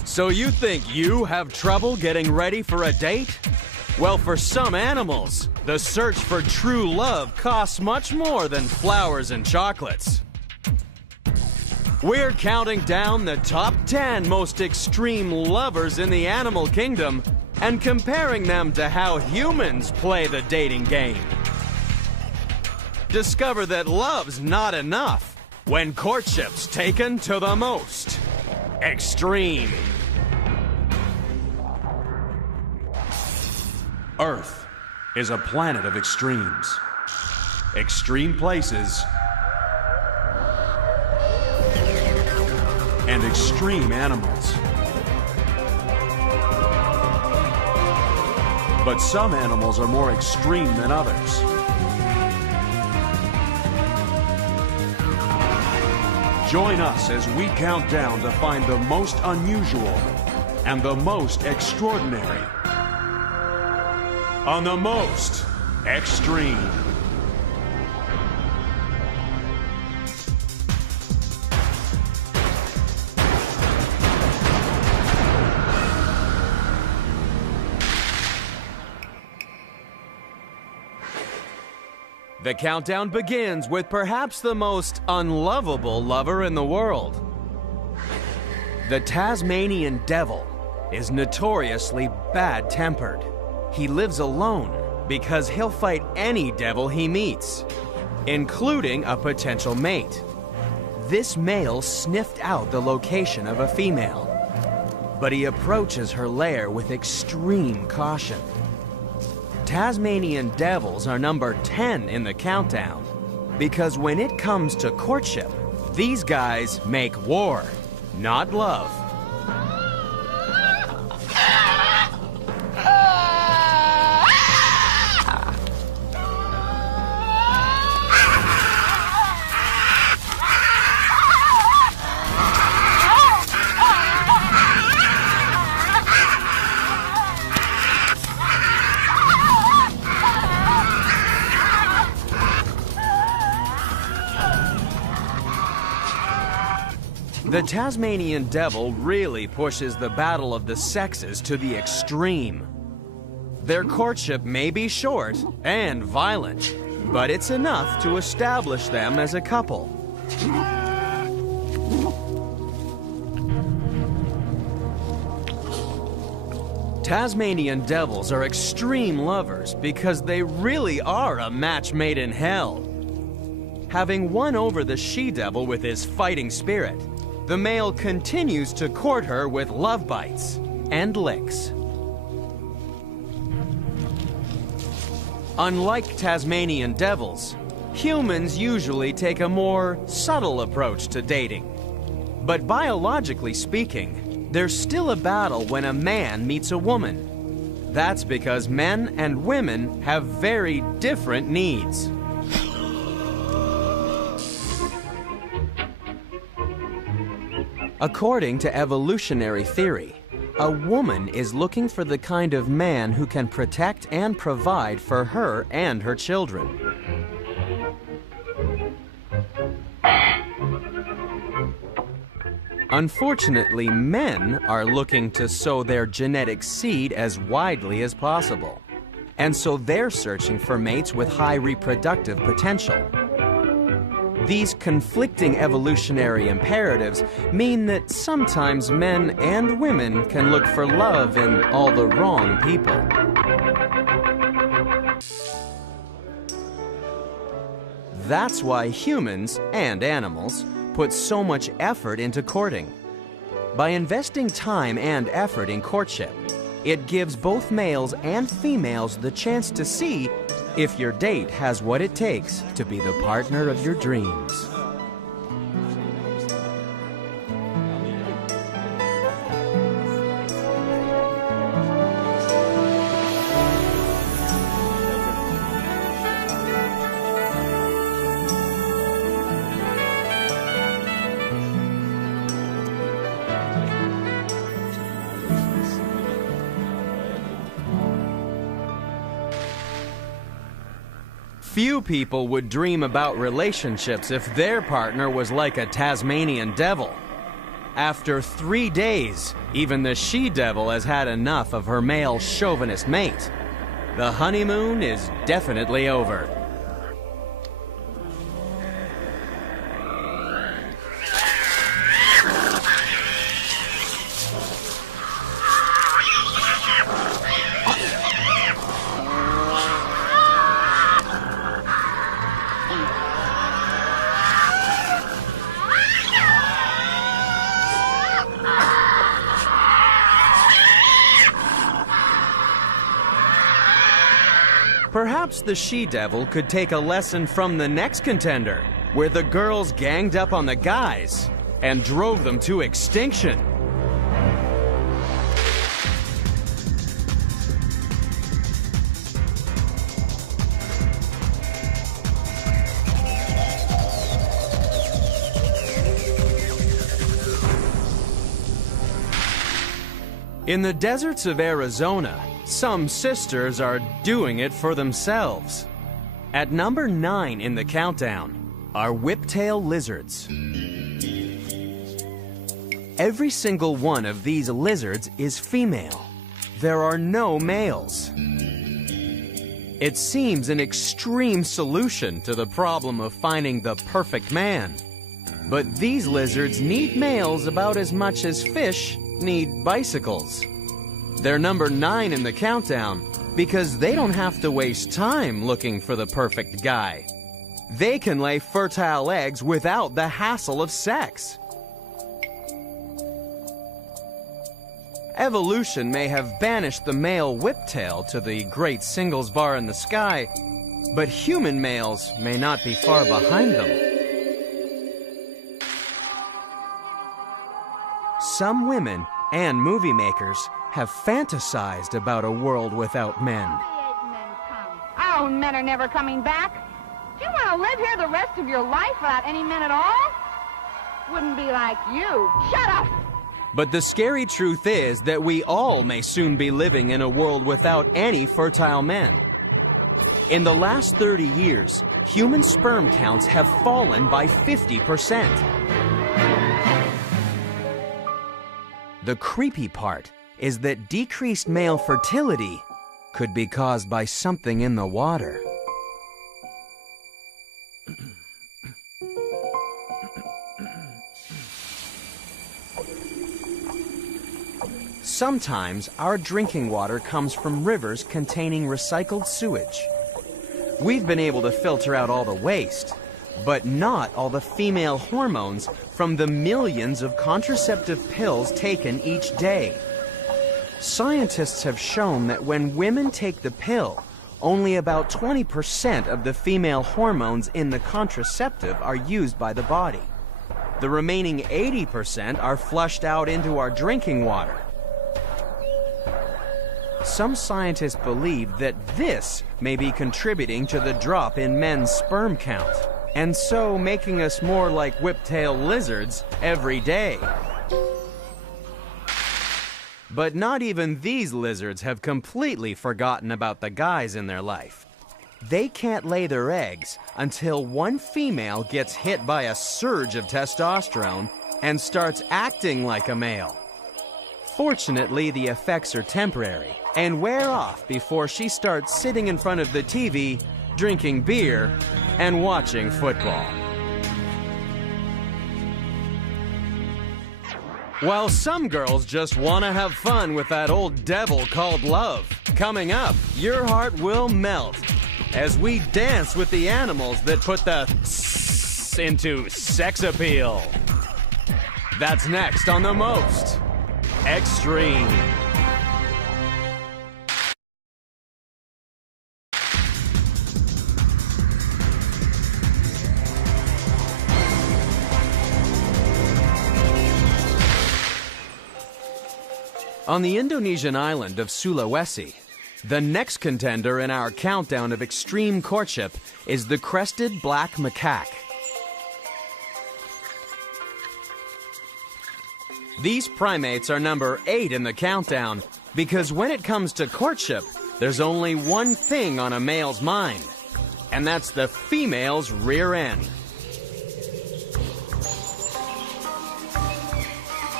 So you think you have trouble getting ready for a date? Well, for some animals, the search for true love costs much more than flowers and chocolates. We're counting down the top 10 most extreme lovers in the animal kingdom and comparing them to how humans play the dating game. Discover that love's not enough when courtship's taken to the most extreme. Earth is a planet of extremes. Extreme places and extreme animals. But some animals are more extreme than others. Join us as we count down to find the most unusual and the most extraordinary on the most extreme. The countdown begins with perhaps the most unlovable lover in the world. The Tasmanian devil is notoriously bad-tempered. He lives alone because he'll fight any devil he meets, including a potential mate. This male sniffed out the location of a female, but he approaches her lair with extreme caution. Tasmanian devils are number 10 in the countdown because when it comes to courtship, these guys make war, not love. The Tasmanian devil really pushes the battle of the sexes to the extreme. Their courtship may be short and violent, but it's enough to establish them as a couple. Tasmanian devils are extreme lovers because they really are a match made in hell. Having won over the she-devil with his fighting spirit, the male continues to court her with love bites and licks. Unlike Tasmanian devils, humans usually take a more subtle approach to dating. But biologically speaking, there's still a battle when a man meets a woman. That's because men and women have very different needs. According to evolutionary theory, a woman is looking for the kind of man who can protect and provide for her and her children. Unfortunately, men are looking to sow their genetic seed as widely as possible, and so they're searching for mates with high reproductive potential. These conflicting evolutionary imperatives mean that sometimes men and women can look for love in all the wrong people. That's why humans and animals put so much effort into courting. By investing time and effort in courtship, it gives both males and females the chance to see if your date has what it takes to be the partner of your dreams. Few people would dream about relationships if their partner was like a Tasmanian devil. After 3 days, even the she-devil has had enough of her male chauvinist mate. The honeymoon is definitely over. Perhaps the she-devil could take a lesson from the next contender, where the girls ganged up on the guys and drove them to extinction. In the deserts of Arizona, some sisters are doing it for themselves. At number 9 in the countdown are whiptail lizards. Every single one of these lizards is female. There are no males. It seems an extreme solution to the problem of finding the perfect man. But these lizards need males about as much as fish need bicycles. They're number 9 in the countdown because they don't have to waste time looking for the perfect guy. They can lay fertile eggs without the hassle of sex. Evolution may have banished the male whiptail to the great singles bar in the sky, but human males may not be far behind them. Some women and movie makers have fantasized about a world without men. Our own men are never coming back. Do you want to live here the rest of your life without any men at all? Wouldn't be like you. Shut up! But the scary truth is that we all may soon be living in a world without any fertile men. In the last 30 years, human sperm counts have fallen by 50%. The creepy part is that decreased male fertility could be caused by something in the water. Sometimes our drinking water comes from rivers containing recycled sewage. We've been able to filter out all the waste, but not all the female hormones from the millions of contraceptive pills taken each day. Scientists have shown that when women take the pill, only about 20% of the female hormones in the contraceptive are used by the body. The remaining 80% are flushed out into our drinking water. Some scientists believe that this may be contributing to the drop in men's sperm count, and so making us more like whiptail lizards every day. But not even these lizards have completely forgotten about the guys in their life. They can't lay their eggs until one female gets hit by a surge of testosterone and starts acting like a male. Fortunately, the effects are temporary and wear off before she starts sitting in front of the TV, drinking beer, and watching football. While some girls just want to have fun with that old devil called love, coming up, your heart will melt as we dance with the animals that put the s into sex appeal. That's next on The Most Extreme. On the Indonesian island of Sulawesi, the next contender in our countdown of extreme courtship is the crested black macaque. These primates are number 8 in the countdown because when it comes to courtship, there's only one thing on a male's mind, and that's the female's rear end.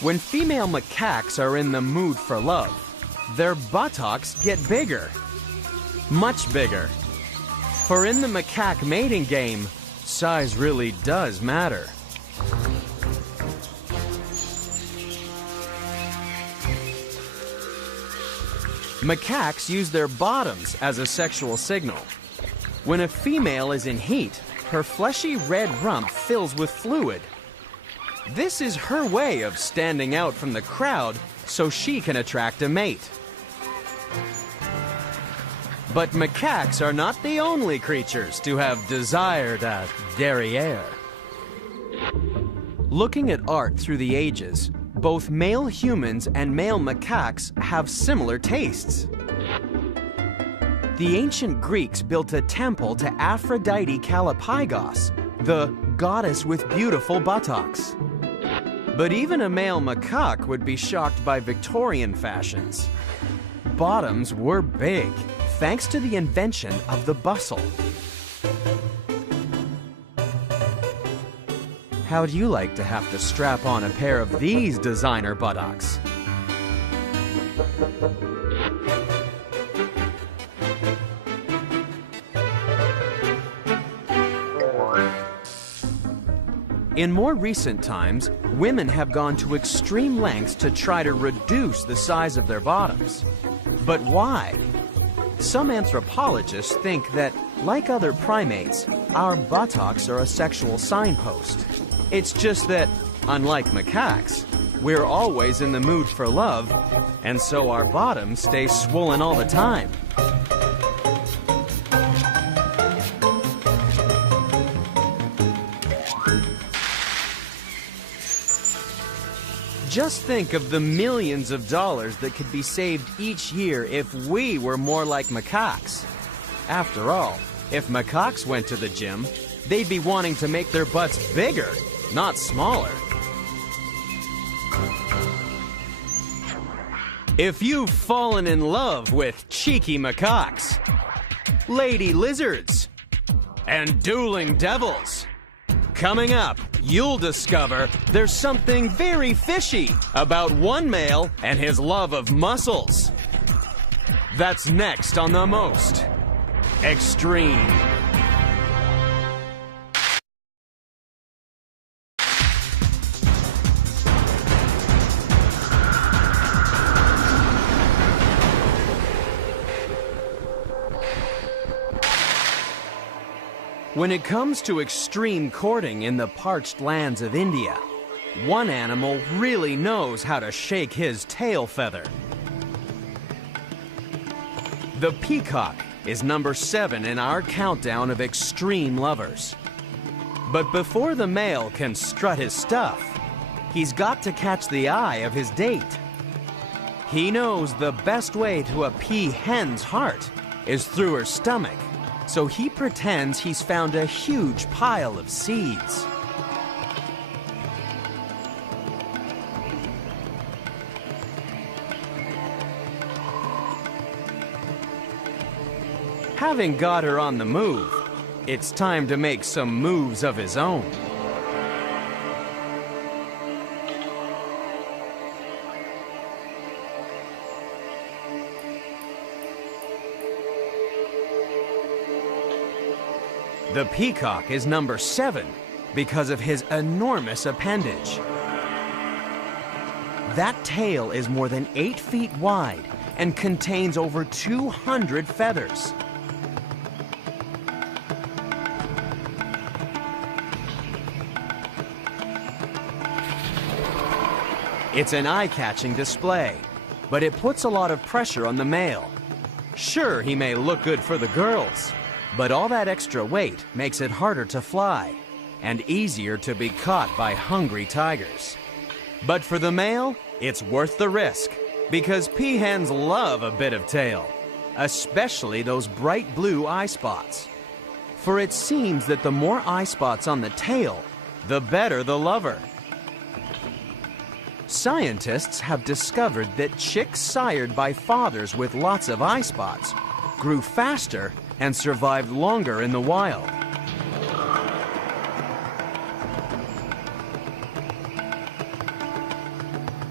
When female macaques are in the mood for love, their buttocks get bigger. Much bigger. For in the macaque mating game, size really does matter. Macaques use their bottoms as a sexual signal. When a female is in heat, her fleshy red rump fills with fluid. This is her way of standing out from the crowd so she can attract a mate. But macaques are not the only creatures to have desired a derriere. Looking at art through the ages, both male humans and male macaques have similar tastes. The ancient Greeks built a temple to Aphrodite Kallipaigos, the goddess with beautiful buttocks. But even a male macaque would be shocked by Victorian fashions. Bottoms were big, thanks to the invention of the bustle. How'd you like to have to strap on a pair of these designer buttocks? In more recent times, women have gone to extreme lengths to try to reduce the size of their bottoms. But why? Some anthropologists think that, like other primates, our buttocks are a sexual signpost. It's just that, unlike macaques, we're always in the mood for love, and so our bottoms stay swollen all the time. Just think of the millions of dollars that could be saved each year if we were more like macaques. After all, if macaques went to the gym, they'd be wanting to make their butts bigger, not smaller. If you've fallen in love with cheeky macaques, lady lizards, and dueling devils, coming up, you'll discover there's something very fishy about one male and his love of muscles. That's next on The Most Extreme. When it comes to extreme courting in the parched lands of India, one animal really knows how to shake his tail feather. The peacock is number 7 in our countdown of extreme lovers. But before the male can strut his stuff, he's got to catch the eye of his date. He knows the best way to a peahen's heart is through her stomach. So he pretends he's found a huge pile of seeds. Having got her on the move, it's time to make some moves of his own. The peacock is number 7 because of his enormous appendage. That tail is more than 8 feet wide and contains over 200 feathers. It's an eye-catching display, but it puts a lot of pressure on the male. Sure, he may look good for the girls, but all that extra weight makes it harder to fly and easier to be caught by hungry tigers. But for the male, it's worth the risk because peahens love a bit of tail, especially those bright blue eye spots. For it seems that the more eye spots on the tail, the better the lover. Scientists have discovered that chicks sired by fathers with lots of eye spots grew faster and survived longer in the wild.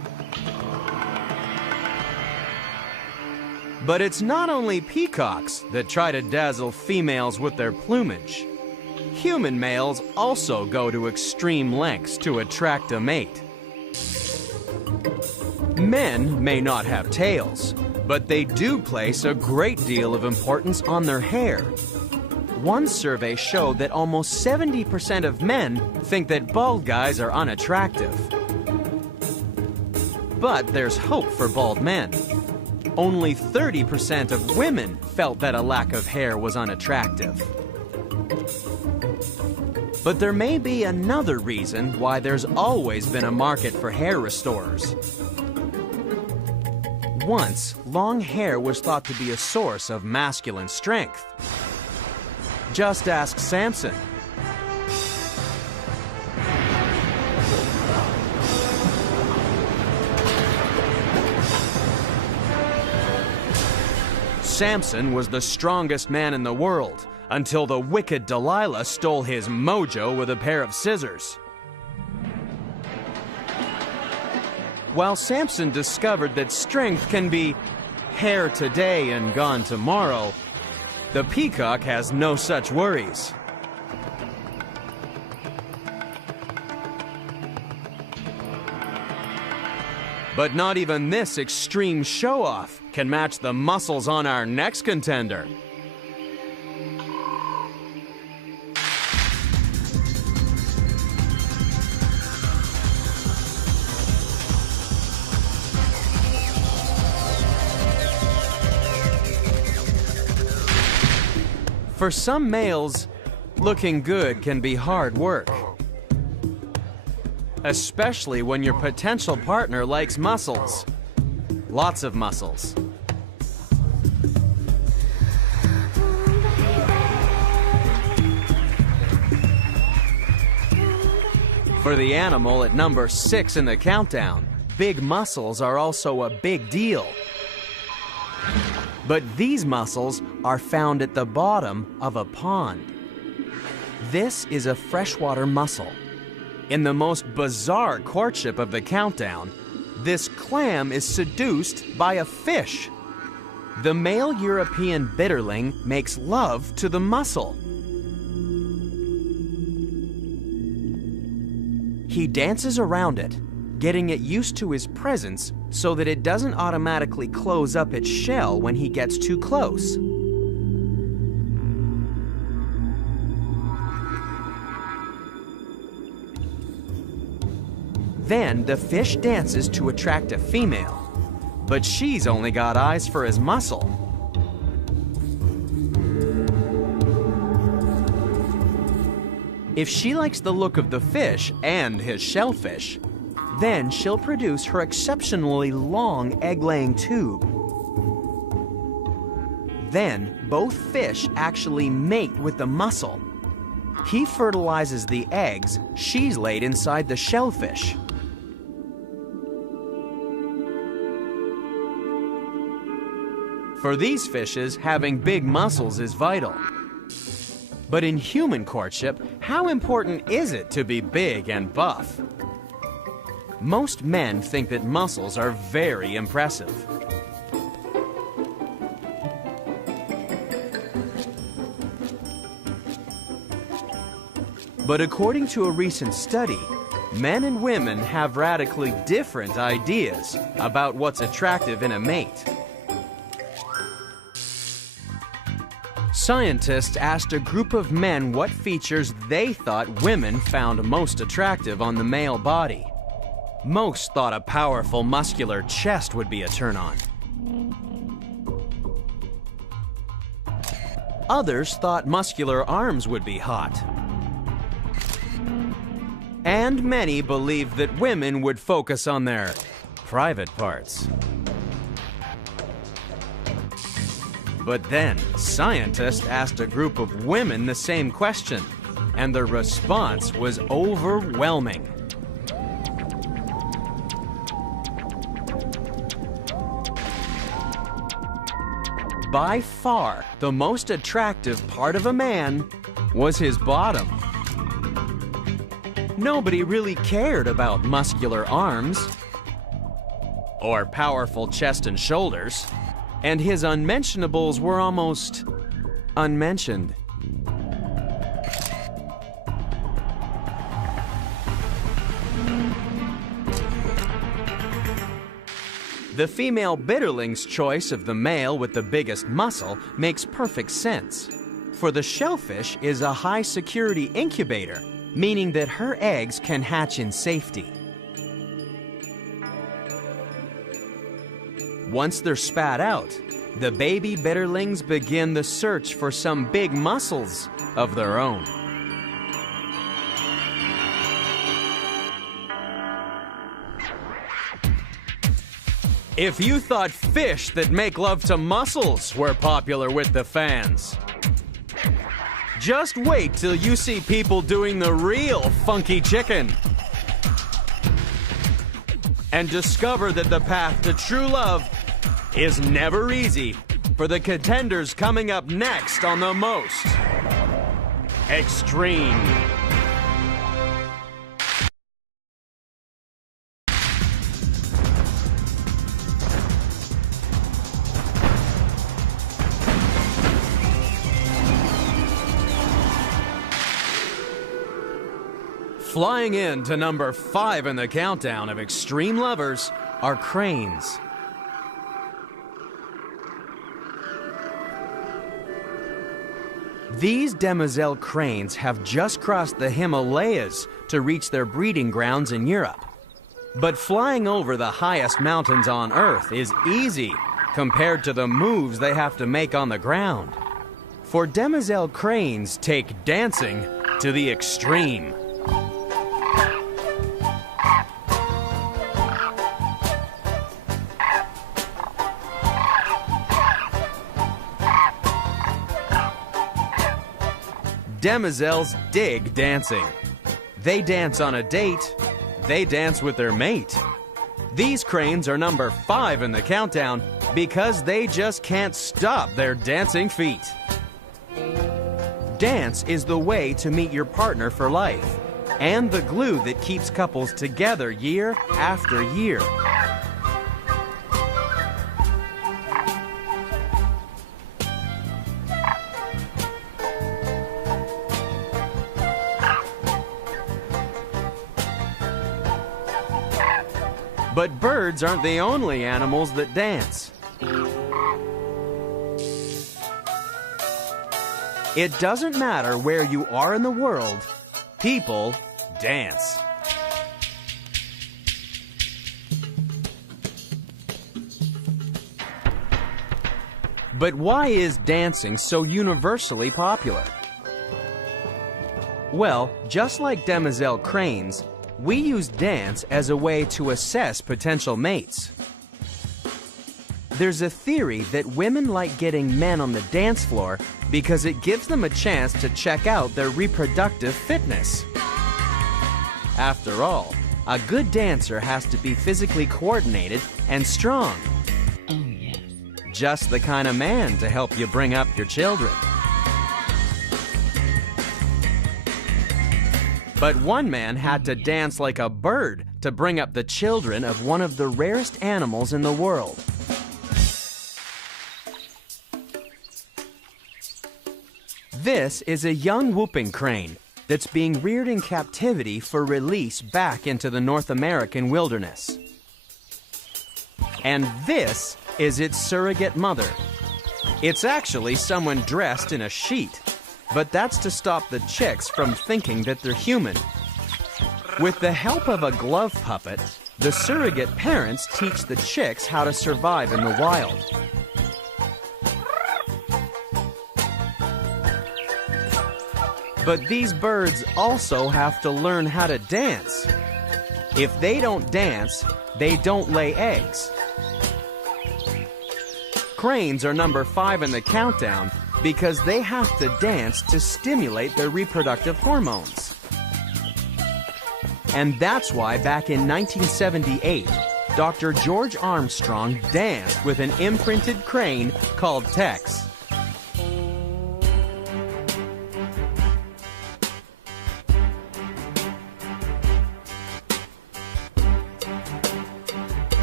But it's not only peacocks that try to dazzle females with their plumage. Human males also go to extreme lengths to attract a mate. Men may not have tails, but they do place a great deal of importance on their hair. One survey showed that almost 70% of men think that bald guys are unattractive. But there's hope for bald men. Only 30% of women felt that a lack of hair was unattractive. But there may be another reason why there's always been a market for hair restorers. Once, long hair was thought to be a source of masculine strength. Just ask Samson. Samson was the strongest man in the world until the wicked Delilah stole his mojo with a pair of scissors. While Samson discovered that strength can be hair today and gone tomorrow, the peacock has no such worries. But not even this extreme show-off can match the muscles on our next contender. For some males, looking good can be hard work. Especially when your potential partner likes muscles. Lots of muscles. For the animal at number 6 in the countdown, big muscles are also a big deal. But these muscles are found at the bottom of a pond. This is a freshwater mussel. In the most bizarre courtship of the countdown, this clam is seduced by a fish. The male European bitterling makes love to the mussel. He dances around it, getting it used to his presence so that it doesn't automatically close up its shell when he gets too close. Then the fish dances to attract a female, but she's only got eyes for his muscle. If she likes the look of the fish and his shellfish, then she'll produce her exceptionally long egg-laying tube. Then both fish actually mate with the mussel. He fertilizes the eggs she's laid inside the shellfish. For these fishes, having big muscles is vital. But in human courtship, how important is it to be big and buff? Most men think that muscles are very impressive. But according to a recent study, men and women have radically different ideas about what's attractive in a mate. Scientists asked a group of men what features they thought women found most attractive on the male body. Most thought a powerful, muscular chest would be a turn-on. Others thought muscular arms would be hot. And many believed that women would focus on their private parts. But then, scientists asked a group of women the same question, and the response was overwhelming. By far, the most attractive part of a man was his bottom. Nobody really cared about muscular arms or powerful chest and shoulders. and his unmentionables were almost unmentioned. The female bitterling's choice of the male with the biggest muscle makes perfect sense, for the shellfish is a high-security incubator, meaning that her eggs can hatch in safety. Once they're spat out, the baby bitterlings begin the search for some big muscles of their own. If you thought fish that make love to mussels were popular with the fans, just wait till you see people doing the real funky chicken and discover that the path to true love is never easy for the contenders coming up next on the most extreme. Flying in to number 5 in the countdown of extreme lovers are cranes. These demoiselle cranes have just crossed the Himalayas to reach their breeding grounds in Europe. But flying over the highest mountains on Earth is easy compared to the moves they have to make on the ground. For demoiselle cranes take dancing to the extreme. Demoiselles dig dancing. They dance on a date. They dance with their mate. These cranes are number 5 in the countdown because they just can't stop their dancing feet. Dance is the way to meet your partner for life, and the glue that keeps couples together year after year. But birds aren't the only animals that dance. It doesn't matter where you are in the world, people dance. But why is dancing so universally popular? Well, just like demoiselle cranes, we use dance as a way to assess potential mates. There's a theory that women like getting men on the dance floor because it gives them a chance to check out their reproductive fitness. After all, a good dancer has to be physically coordinated and strong. Oh, yes. Just the kind of man to help you bring up your children. But one man had to dance like a bird to bring up the children of one of the rarest animals in the world. This is a young whooping crane that's being reared in captivity for release back into the North American wilderness. And this is its surrogate mother. It's actually someone dressed in a sheet. But that's to stop the chicks from thinking that they're human. With the help of a glove puppet, the surrogate parents teach the chicks how to survive in the wild. But these birds also have to learn how to dance. If they don't dance, they don't lay eggs. Cranes are number 5 in the countdown because they have to dance to stimulate their reproductive hormones. And that's why back in 1978, Dr. George Armstrong danced with an imprinted crane called Tex.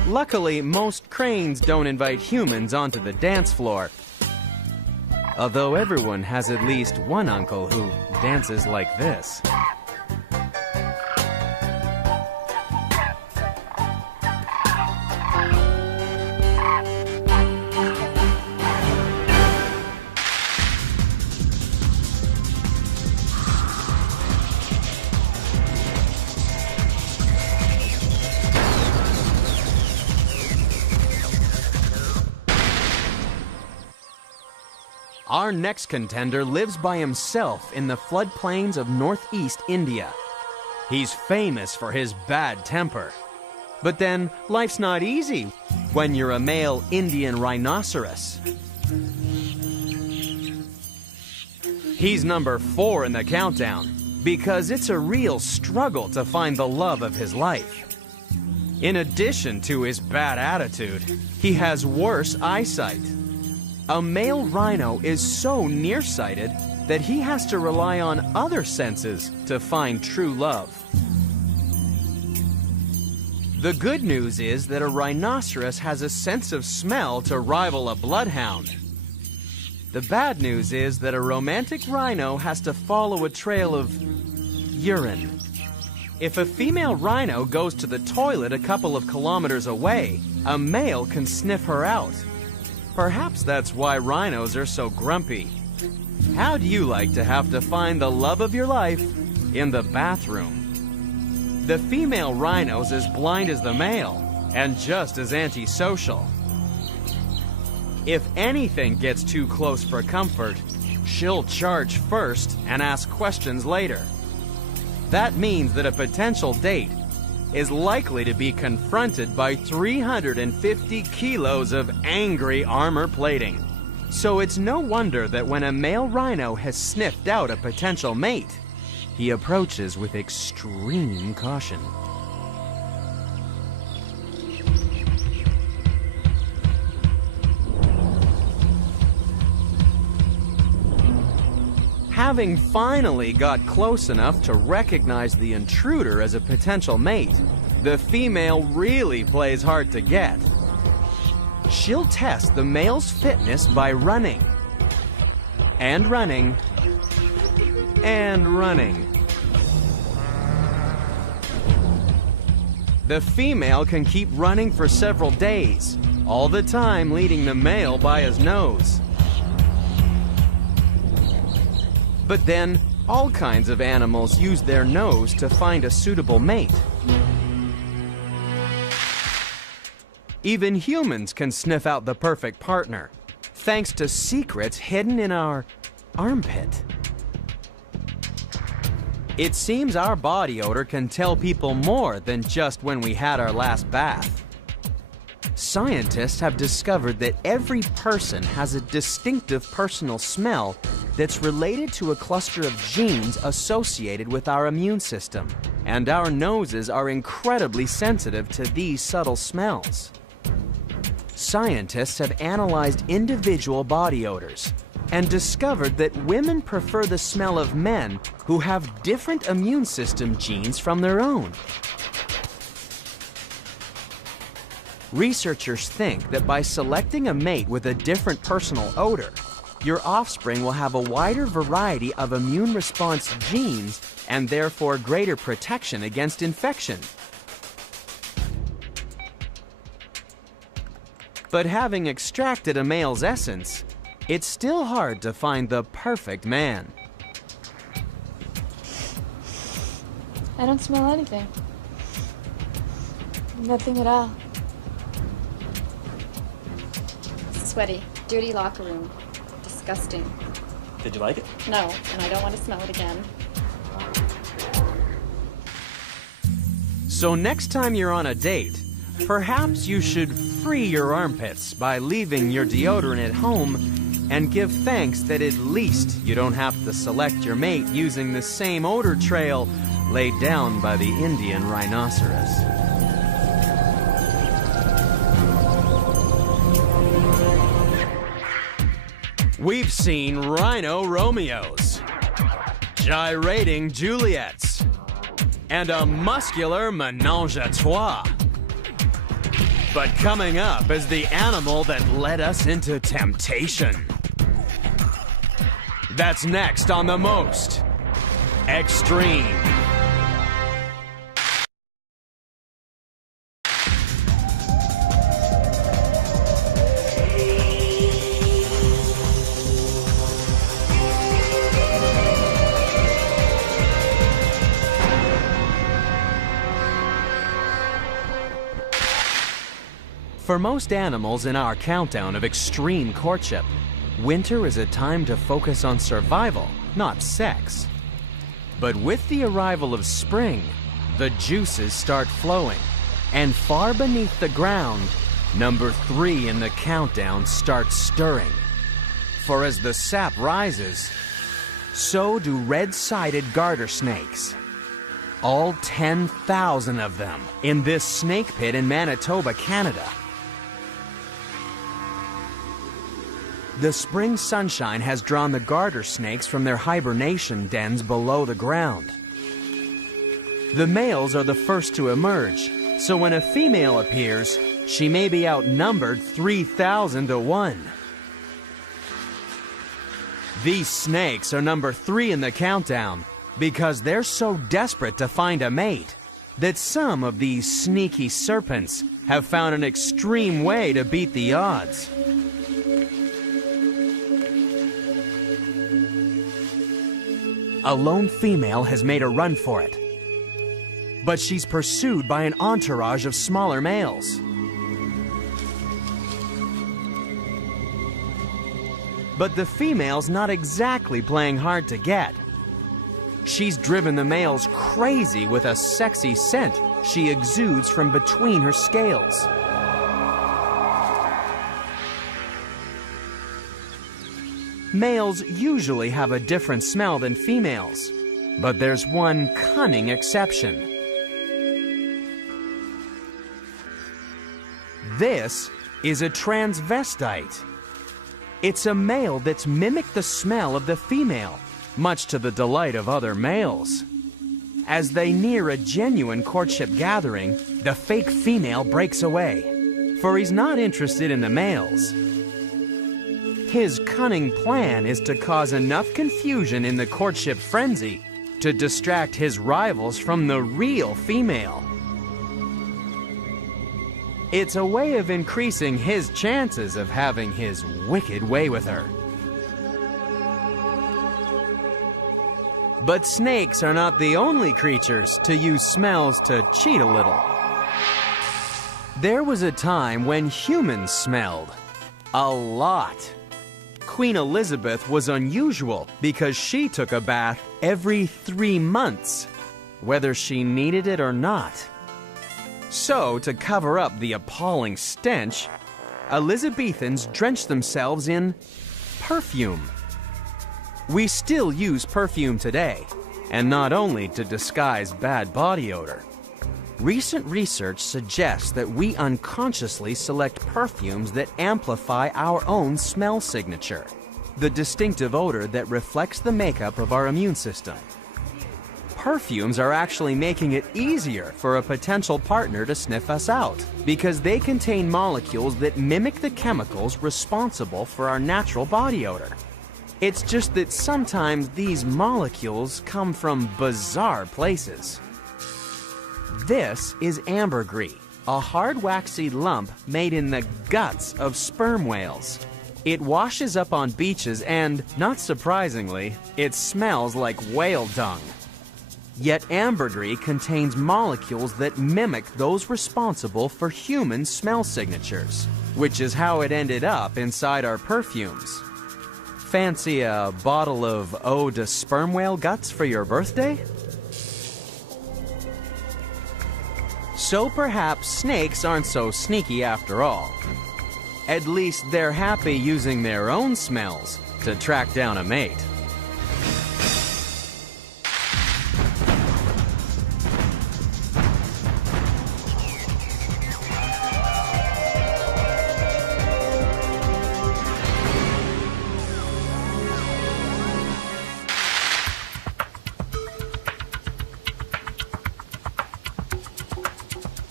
Luckily, most cranes don't invite humans onto the dance floor. Although everyone has at least one uncle who dances like this. Our next contender lives by himself in the floodplains of northeast India. He's famous for his bad temper. But then, life's not easy when you're a male Indian rhinoceros. He's number 4 in the countdown because it's a real struggle to find the love of his life. In addition to his bad attitude, he has worse eyesight. A male rhino is so nearsighted that he has to rely on other senses to find true love. The good news is that a rhinoceros has a sense of smell to rival a bloodhound. The bad news is that a romantic rhino has to follow a trail of urine. If a female rhino goes to the toilet a couple of kilometers away, a male can sniff her out. Perhaps that's why rhinos are so grumpy. How do you like to have to find the love of your life in the bathroom? The female rhino's as blind as the male and just as antisocial. If anything gets too close for comfort, she'll charge first and ask questions later. That means that a potential date is likely to be confronted by 350 kilos of angry armor plating. So it's no wonder that when a male rhino has sniffed out a potential mate, he approaches with extreme caution. Having finally got close enough to recognize the intruder as a potential mate, the female really plays hard to get. She'll test the male's fitness by running, and running, and running. The female can keep running for several days, all the time leading the male by his nose. But then, all kinds of animals use their nose to find a suitable mate. Even humans can sniff out the perfect partner, thanks to secrets hidden in our armpit. It seems our body odor can tell people more than just when we had our last bath. Scientists have discovered that every person has a distinctive personal smell that's related to a cluster of genes associated with our immune system, and our noses are incredibly sensitive to these subtle smells. Scientists have analyzed individual body odors and discovered that women prefer the smell of men who have different immune system genes from their own. Researchers think that by selecting a mate with a different personal odor, your offspring will have a wider variety of immune response genes and therefore greater protection against infection. But having extracted a male's essence, it's still hard to find the perfect man. I don't smell anything. Nothing at all. Sweaty, dirty locker room. Disgusting. Did you like it? No, and I don't want to smell it again. So next time you're on a date, perhaps you should free your armpits by leaving your deodorant at home and give thanks that at least you don't have to select your mate using the same odor trail laid down by the Indian rhinoceros. We've seen Rhino Romeos, gyrating Juliets, and a muscular menage a trois. But coming up is the animal that led us into temptation. That's next on The Most Extreme. For most animals in our countdown of extreme courtship, winter is a time to focus on survival, not sex. But with the arrival of spring, the juices start flowing, and far beneath the ground, number 3 in the countdown starts stirring. For as the sap rises, so do red-sided garter snakes. All 10,000 of them in this snake pit in Manitoba, Canada. The spring sunshine has drawn the garter snakes from their hibernation dens below the ground. The males are the first to emerge, so when a female appears, she may be outnumbered 3,000 to 1. These snakes are number 3 in the countdown because they're so desperate to find a mate that some of these sneaky serpents have found an extreme way to beat the odds. A lone female has made a run for it, but she's pursued by an entourage of smaller males. But the female's not exactly playing hard to get. She's driven the males crazy with a sexy scent she exudes from between her scales. Males usually have a different smell than females, but there's one cunning exception. This is a transvestite. It's a male that's mimicked the smell of the female, much to the delight of other males. As they near a genuine courtship gathering, the fake female breaks away, for he's not interested in the males. His cunning plan is to cause enough confusion in the courtship frenzy to distract his rivals from the real female. It's a way of increasing his chances of having his wicked way with her. But snakes are not the only creatures to use smells to cheat a little. There was a time when humans smelled a lot. Queen Elizabeth was unusual because she took a bath every 3 months, whether she needed it or not. So, to cover up the appalling stench, Elizabethans drenched themselves in perfume. We still use perfume today, and not only to disguise bad body odor. Recent research suggests that we unconsciously select perfumes that amplify our own smell signature, the distinctive odor that reflects the makeup of our immune system. Perfumes are actually making it easier for a potential partner to sniff us out because they contain molecules that mimic the chemicals responsible for our natural body odor. It's just that sometimes these molecules come from bizarre places. This is ambergris, a hard waxy lump made in the guts of sperm whales. It washes up on beaches and, not surprisingly, it smells like whale dung. Yet ambergris contains molecules that mimic those responsible for human smell signatures, which is how it ended up inside our perfumes. Fancy a bottle of eau de sperm whale guts for your birthday? So perhaps snakes aren't so sneaky after all. At least they're happy using their own smells to track down a mate.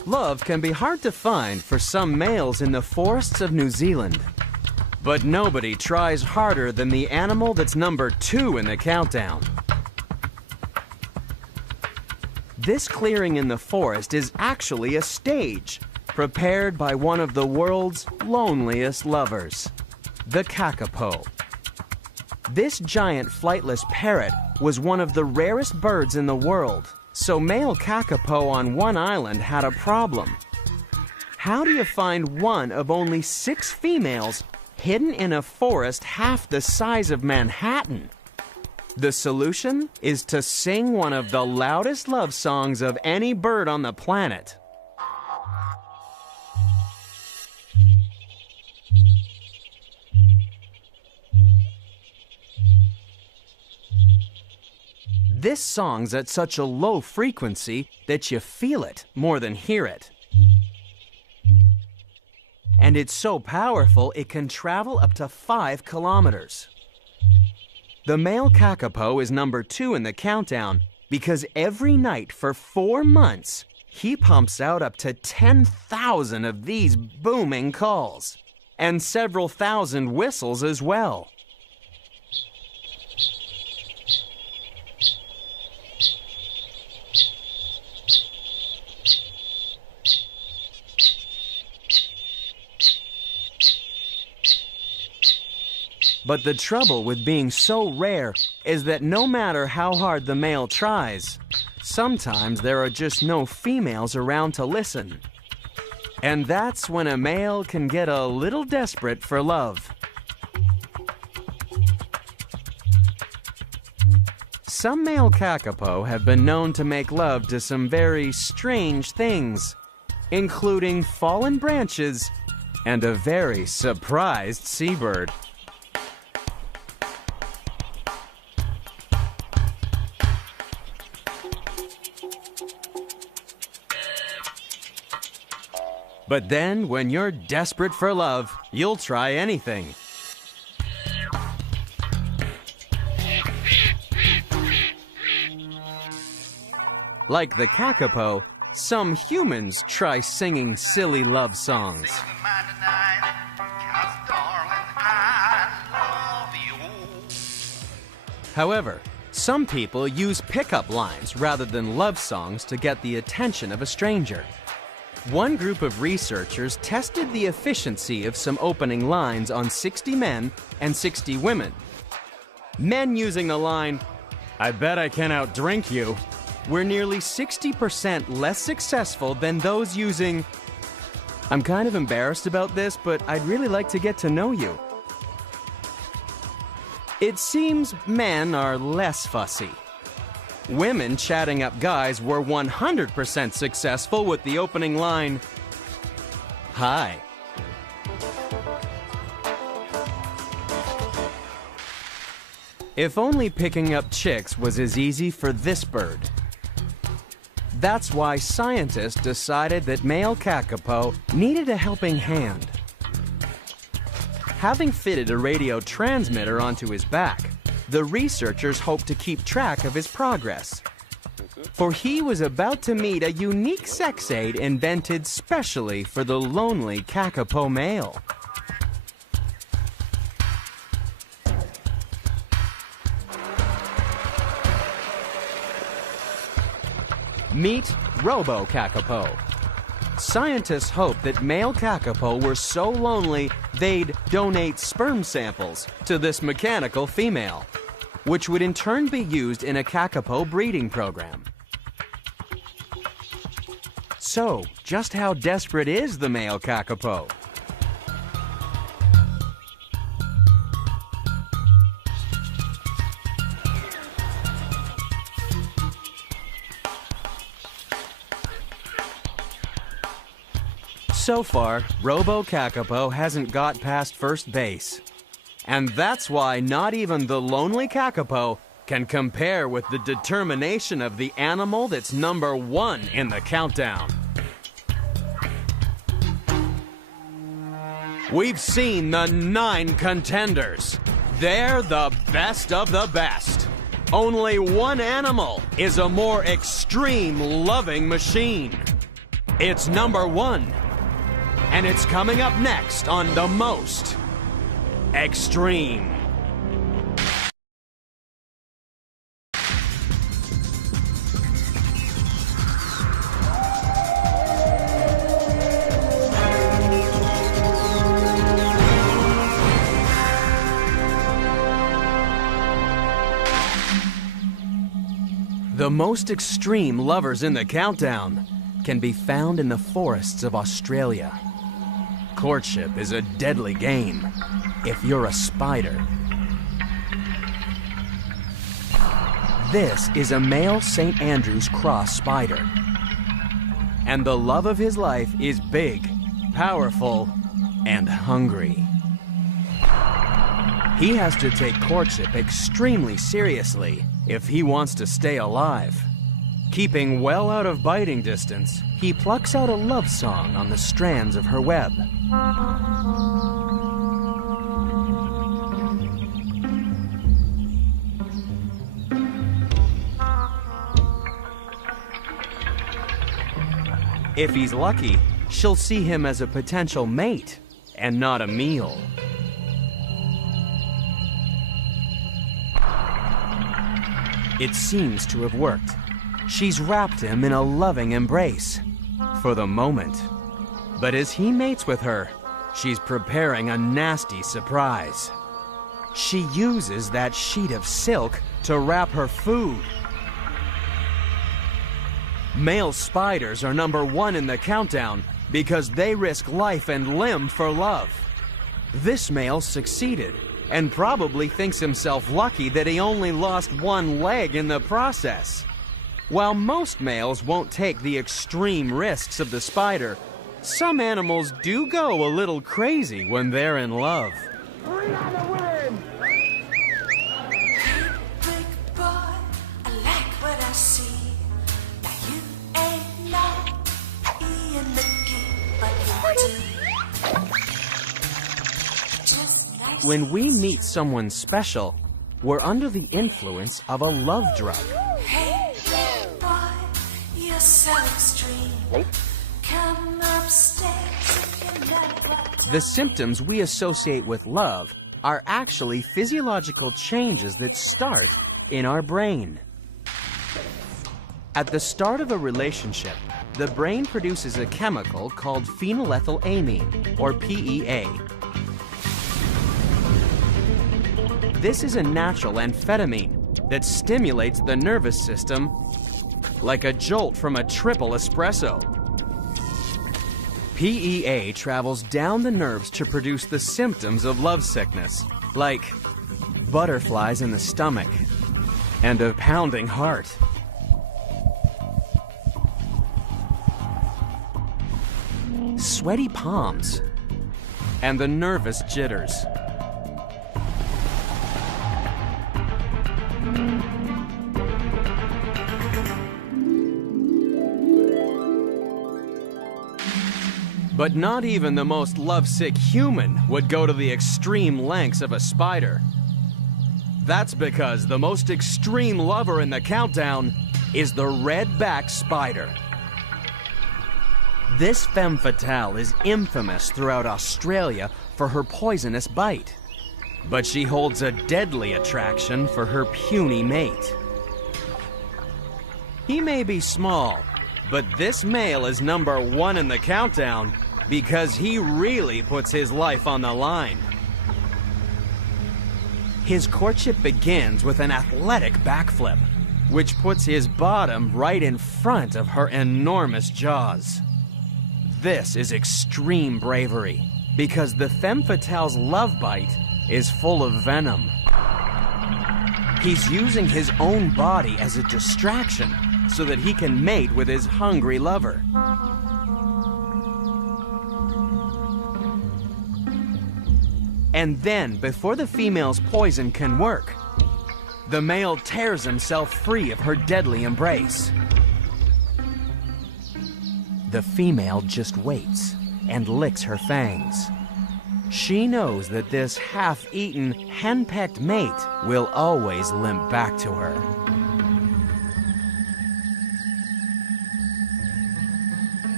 Love can be hard to find for some males in the forests of New Zealand. But nobody tries harder than the animal that's number 2 in the countdown. This clearing in the forest is actually a stage prepared by one of the world's loneliest lovers, the kakapo. This giant flightless parrot was one of the rarest birds in the world, so male kakapo on one island had a problem. How do you find one of only 6 females hidden in a forest half the size of Manhattan? The solution is to sing one of the loudest love songs of any bird on the planet. This song's at such a low frequency that you feel it more than hear it. And it's so powerful it can travel up to 5 kilometers. The male kakapo is number 2 in the countdown because every night for 4 months, he pumps out up to 10,000 of these booming calls, and several thousand whistles as well. But the trouble with being so rare is that no matter how hard the male tries, sometimes there are just no females around to listen. And that's when a male can get a little desperate for love. Some male kakapo have been known to make love to some very strange things, including fallen branches and a very surprised seabird. But then, when you're desperate for love, you'll try anything. Like the kakapo, some humans try singing silly love songs. However, some people use pickup lines rather than love songs to get the attention of a stranger. One group of researchers tested the efficiency of some opening lines on 60 men and 60 women. Men using the line, "I bet I can outdrink you," were nearly 60% less successful than those using, "I'm kind of embarrassed about this, but I'd really like to get to know you." It seems men are less fussy. Women chatting up guys were 100% successful with the opening line, "Hi." If only picking up chicks was as easy for this bird. That's why scientists decided that male kakapo needed a helping hand. Having fitted a radio transmitter onto his back, the researchers hoped to keep track of his progress. For he was about to meet a unique sex aid invented specially for the lonely kakapo male. Meet Robo-Kakapo. Scientists hoped that male kakapo were so lonely they'd donate sperm samples to this mechanical female, which would in turn be used in a kakapo breeding program. So, just how desperate is the male kakapo? So far, Robo-Kakapo hasn't got past first base. And that's why not even the lonely kakapo can compare with the determination of the animal that's number 1 in the countdown. We've seen the 9 contenders. They're the best of the best. Only one animal is a more extreme loving machine. It's number 1. And it's coming up next on The Most Extreme. The most extreme lovers in the countdown can be found in the forests of Australia. Courtship is a deadly game if you're a spider. This is a male St. Andrew's cross spider. And the love of his life is big, powerful, and hungry. He has to take courtship extremely seriously if he wants to stay alive. Keeping well out of biting distance, he plucks out a love song on the strands of her web. If he's lucky, she'll see him as a potential mate and not a meal. It seems to have worked. She's wrapped him in a loving embrace for the moment. But as he mates with her, she's preparing a nasty surprise. She uses that sheet of silk to wrap her food. Male spiders are number 1 in the countdown because they risk life and limb for love. This male succeeded and probably thinks himself lucky that he only lost 1 leg in the process. While most males won't take the extreme risks of the spider, some animals do go a little crazy when they're in love. When we meet someone special, we're under the influence of a love drug. Hey, boy, you're so extreme. Come upstairs if you never. The symptoms we associate with love are actually physiological changes that start in our brain. At the start of a relationship, the brain produces a chemical called phenylethylamine, or PEA. This is a natural amphetamine that stimulates the nervous system like a jolt from a triple espresso. PEA travels down the nerves to produce the symptoms of lovesickness, like butterflies in the stomach and a pounding heart. Sweaty palms and the nervous jitters. But not even the most lovesick human would go to the extreme lengths of a spider. That's because the most extreme lover in the countdown is the red-backed spider. This femme fatale is infamous throughout Australia for her poisonous bite. But she holds a deadly attraction for her puny mate. He may be small, but this male is number 1 in the countdown because he really puts his life on the line. His courtship begins with an athletic backflip, which puts his bottom right in front of her enormous jaws. This is extreme bravery because the femme fatale's love bite is full of venom. He's using his own body as a distraction so that he can mate with his hungry lover. And then, before the female's poison can work, the male tears himself free of her deadly embrace. The female just waits and licks her fangs. She knows that this half-eaten, hen-pecked mate will always limp back to her.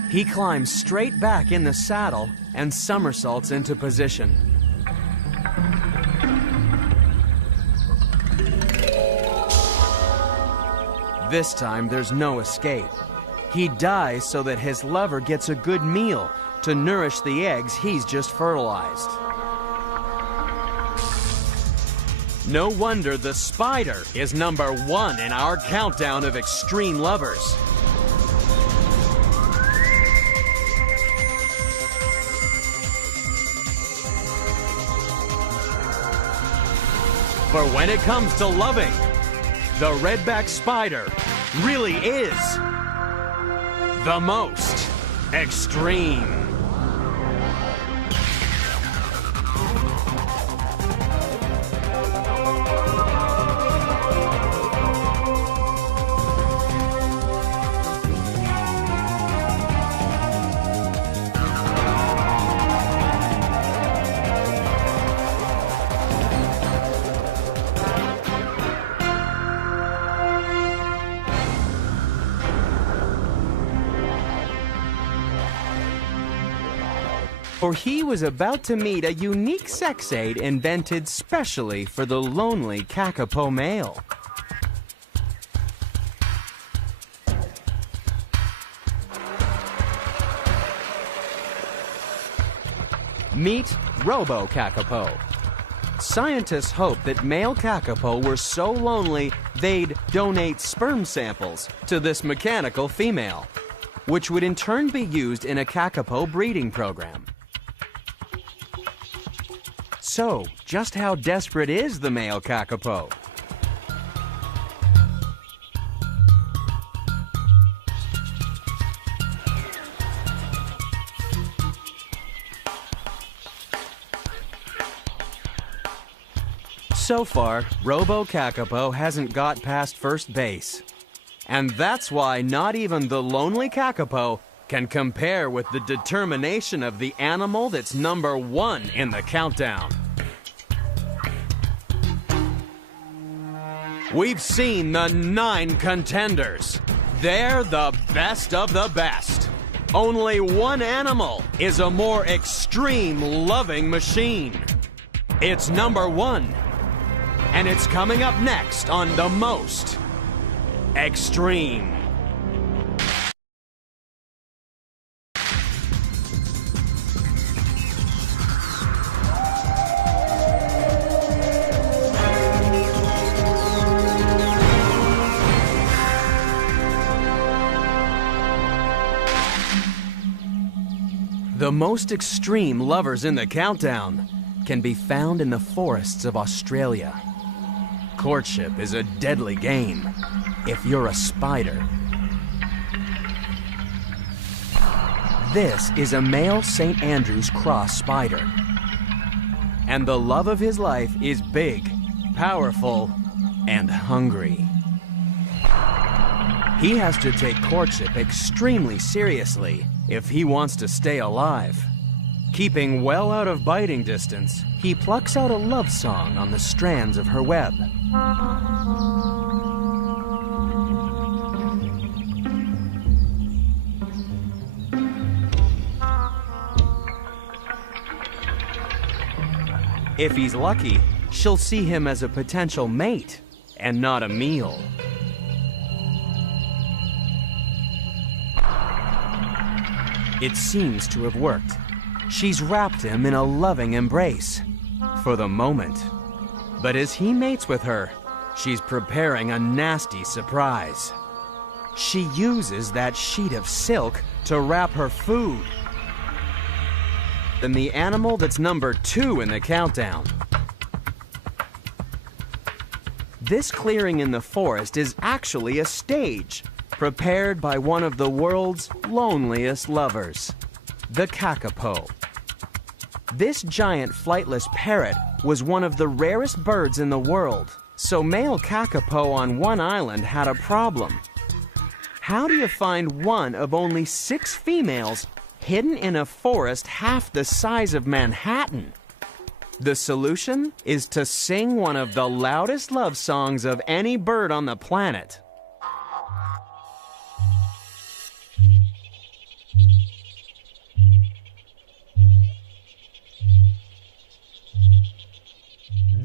He climbs straight back in the saddle and somersaults into position. This time, there's no escape. He dies so that his lover gets a good meal to nourish the eggs he's just fertilized. No wonder the spider is number 1 in our countdown of extreme lovers. For when it comes to loving, the redback spider really is the most extreme. For he was about to meet a unique sex aid invented specially for the lonely kakapo male. Meet Robo-Kakapo. Scientists hoped that male kakapo were so lonely they'd donate sperm samples to this mechanical female, which would in turn be used in a kakapo breeding program. So, just how desperate is the male kakapo? So far, Robo-Kakapo hasn't got past first base. And that's why not even the lonely kakapo can compare with the determination of the animal that's number 1 in the countdown. We've seen the 9 contenders. They're the best of the best. Only one animal is a more extreme loving machine. It's number 1. And it's coming up next on The Most Extreme. The most extreme lovers in the countdown can be found in the forests of Australia. Courtship is a deadly game if you're a spider. This is a male St. Andrew's cross spider. And the love of his life is big, powerful, and hungry. He has to take courtship extremely seriously if he wants to stay alive. Keeping well out of biting distance, he plucks out a love song on the strands of her web. If he's lucky, she'll see him as a potential mate and not a meal. It seems to have worked. She's wrapped him in a loving embrace for the moment. But as he mates with her, she's preparing a nasty surprise. She uses that sheet of silk to wrap her food. And the animal that's number 2 in the countdown. This clearing in the forest is actually a stage prepared by one of the world's loneliest lovers, the kakapo. This giant flightless parrot was one of the rarest birds in the world, so male kakapo on one island had a problem. How do you find one of only 6 females hidden in a forest half the size of Manhattan? The solution is to sing one of the loudest love songs of any bird on the planet.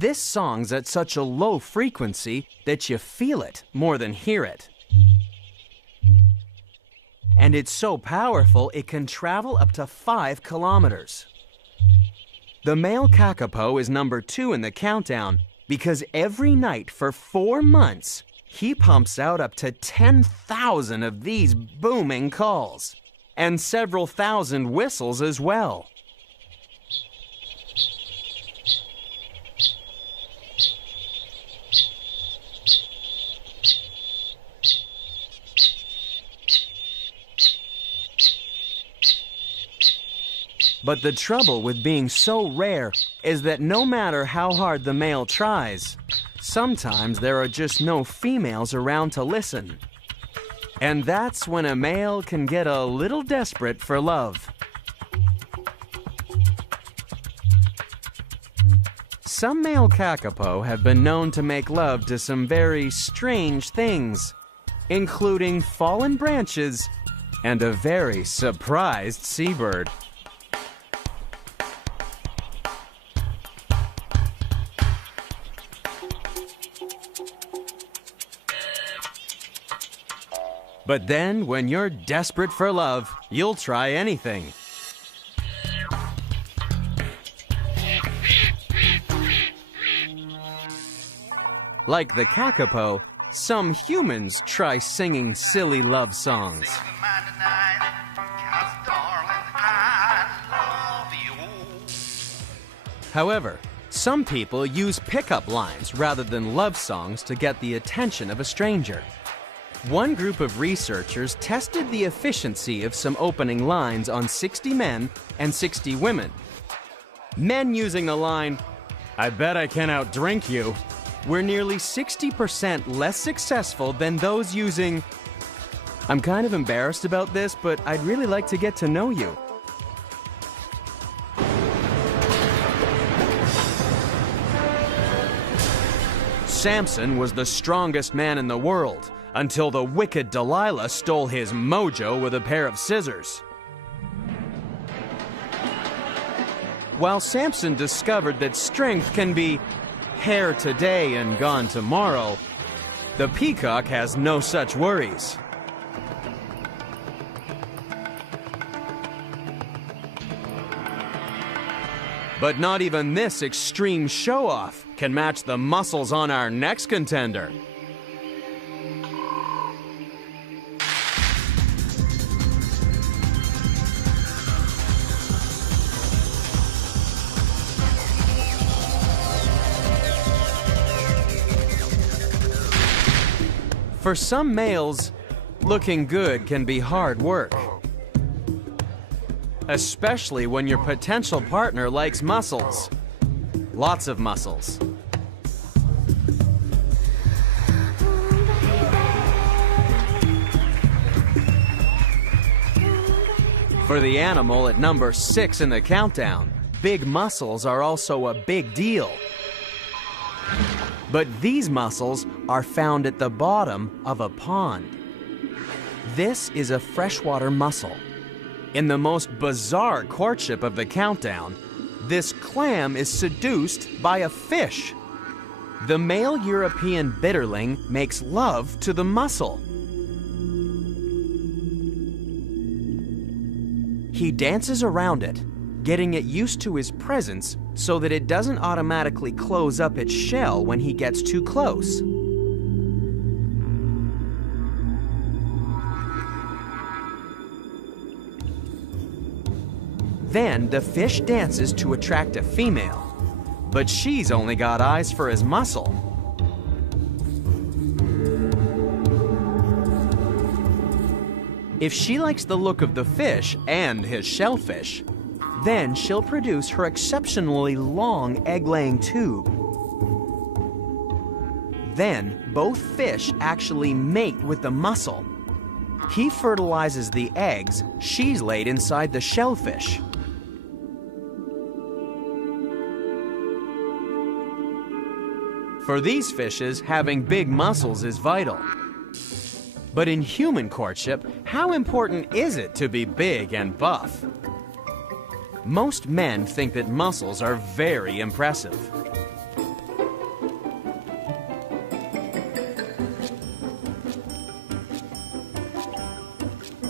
This song's at such a low frequency that you feel it more than hear it. And it's so powerful it can travel up to 5 kilometers. The male kakapo is number 2 in the countdown because every night for 4 months, he pumps out up to 10,000 of these booming calls, and several thousand whistles as well. But the trouble with being so rare is that no matter how hard the male tries, sometimes there are just no females around to listen. And that's when a male can get a little desperate for love. Some male kakapo have been known to make love to some very strange things, including fallen branches and a very surprised seabird. But then, when you're desperate for love, you'll try anything. Like the kakapo, some humans try singing silly love songs. However, some people use pickup lines rather than love songs to get the attention of a stranger. One group of researchers tested the efficiency of some opening lines on 60 men and 60 women. Men using the line, "I bet I can outdrink you," were nearly 60% less successful than those using, "I'm kind of embarrassed about this, but I'd really like to get to know you." Samson was the strongest man in the world, until the wicked Delilah stole his mojo with a pair of scissors. While Samson discovered that strength can be here today and gone tomorrow, the peacock has no such worries. But not even this extreme show-off can match the muscles on our next contender. For some males, looking good can be hard work. Especially when your potential partner likes muscles. Lots of muscles. For the animal at number 6 in the countdown, big muscles are also a big deal. But these mussels are found at the bottom of a pond. This is a freshwater mussel. In the most bizarre courtship of the countdown, this clam is seduced by a fish. The male European bitterling makes love to the mussel. He dances around it, getting it used to his presence so that it doesn't automatically close up its shell when he gets too close. Then the fish dances to attract a female, but she's only got eyes for his muscle. If she likes the look of the fish and his shellfish, then she'll produce her exceptionally long egg-laying tube. Then both fish actually mate with the mussel. He fertilizes the eggs she's laid inside the shellfish. For these fishes, having big muscles is vital. But in human courtship, how important is it to be big and buff? Most men think that muscles are very impressive.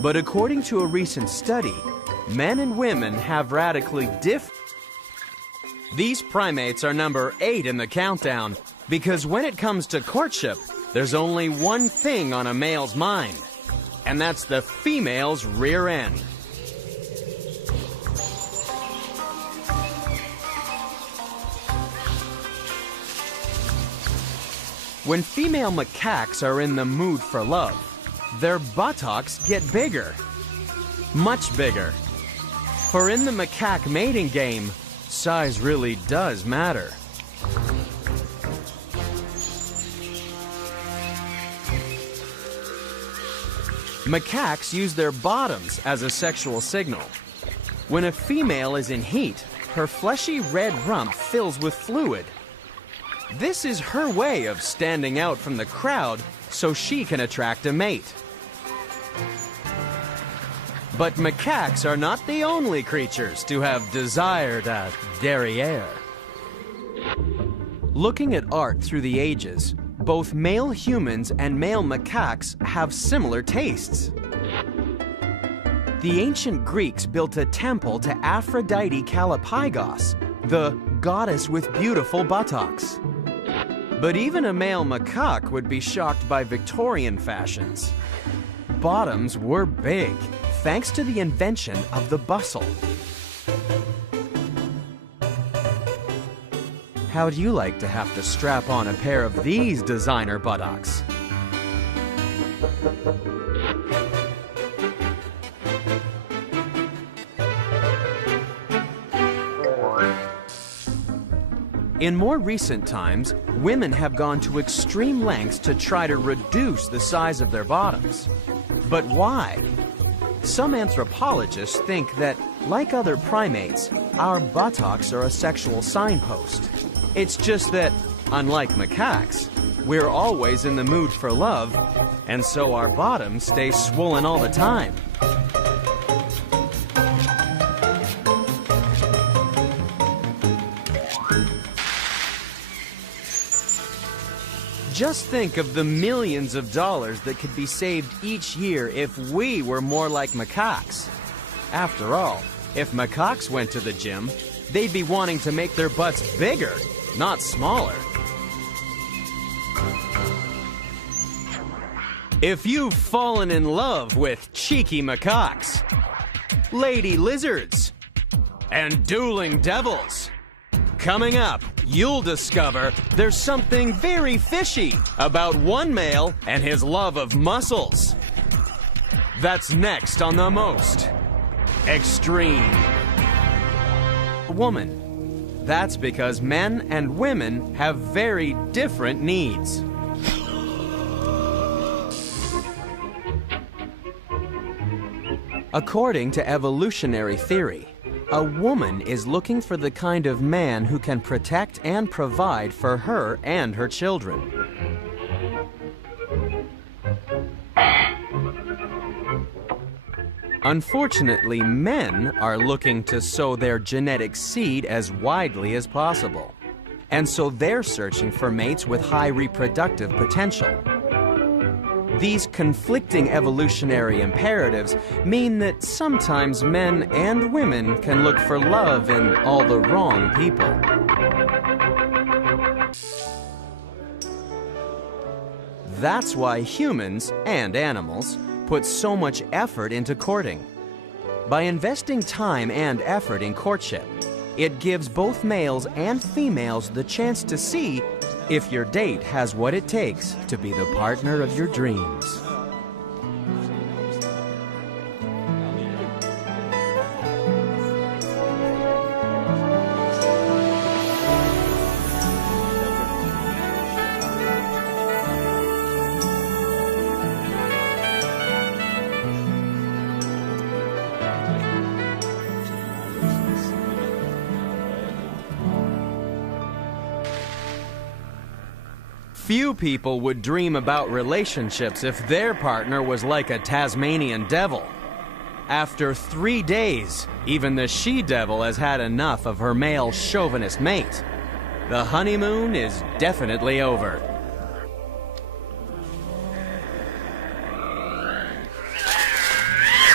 But according to a recent study, men and women have radically different. These primates are number 8 in the countdown because when it comes to courtship, there's only one thing on a male's mind, and that's the female's rear end. When female macaques are in the mood for love, their buttocks get bigger. Much bigger. For in the macaque mating game, size really does matter. Macaques use their bottoms as a sexual signal. When a female is in heat, her fleshy red rump fills with fluid. This is her way of standing out from the crowd so she can attract a mate. But macaques are not the only creatures to have desired a derriere. Looking at art through the ages, both male humans and male macaques have similar tastes. The ancient Greeks built a temple to Aphrodite Kallipaigos, the goddess with beautiful buttocks. But even a male macaque would be shocked by Victorian fashions. Bottoms were big, thanks to the invention of the bustle. How'd you like to have to strap on a pair of these designer buttocks? In more recent times, women have gone to extreme lengths to try to reduce the size of their bottoms. But why? Some anthropologists think that, like other primates, our buttocks are a sexual signpost. It's just that, unlike macaques, we're always in the mood for love, and so our bottoms stay swollen all the time. Just think of the millions of dollars that could be saved each year if we were more like macaques. After all, if macaques went to the gym, they'd be wanting to make their butts bigger, not smaller. If you've fallen in love with cheeky macaques, lady lizards, and dueling devils, coming up, you'll discover there's something very fishy about one male and his love of muscles. That's next on The Most Extreme. Woman. That's because men and women have very different needs. According to evolutionary theory, a woman is looking for the kind of man who can protect and provide for her and her children. Unfortunately, men are looking to sow their genetic seed as widely as possible, and so they're searching for mates with high reproductive potential. These conflicting evolutionary imperatives mean that sometimes men and women can look for love in all the wrong people. That's why humans and animals put so much effort into courting. By investing time and effort in courtship, it gives both males and females the chance to see if your date has what it takes to be the partner of your dreams. Few people would dream about relationships if their partner was like a Tasmanian devil. After 3 days, even the she-devil has had enough of her male chauvinist mate. The honeymoon is definitely over.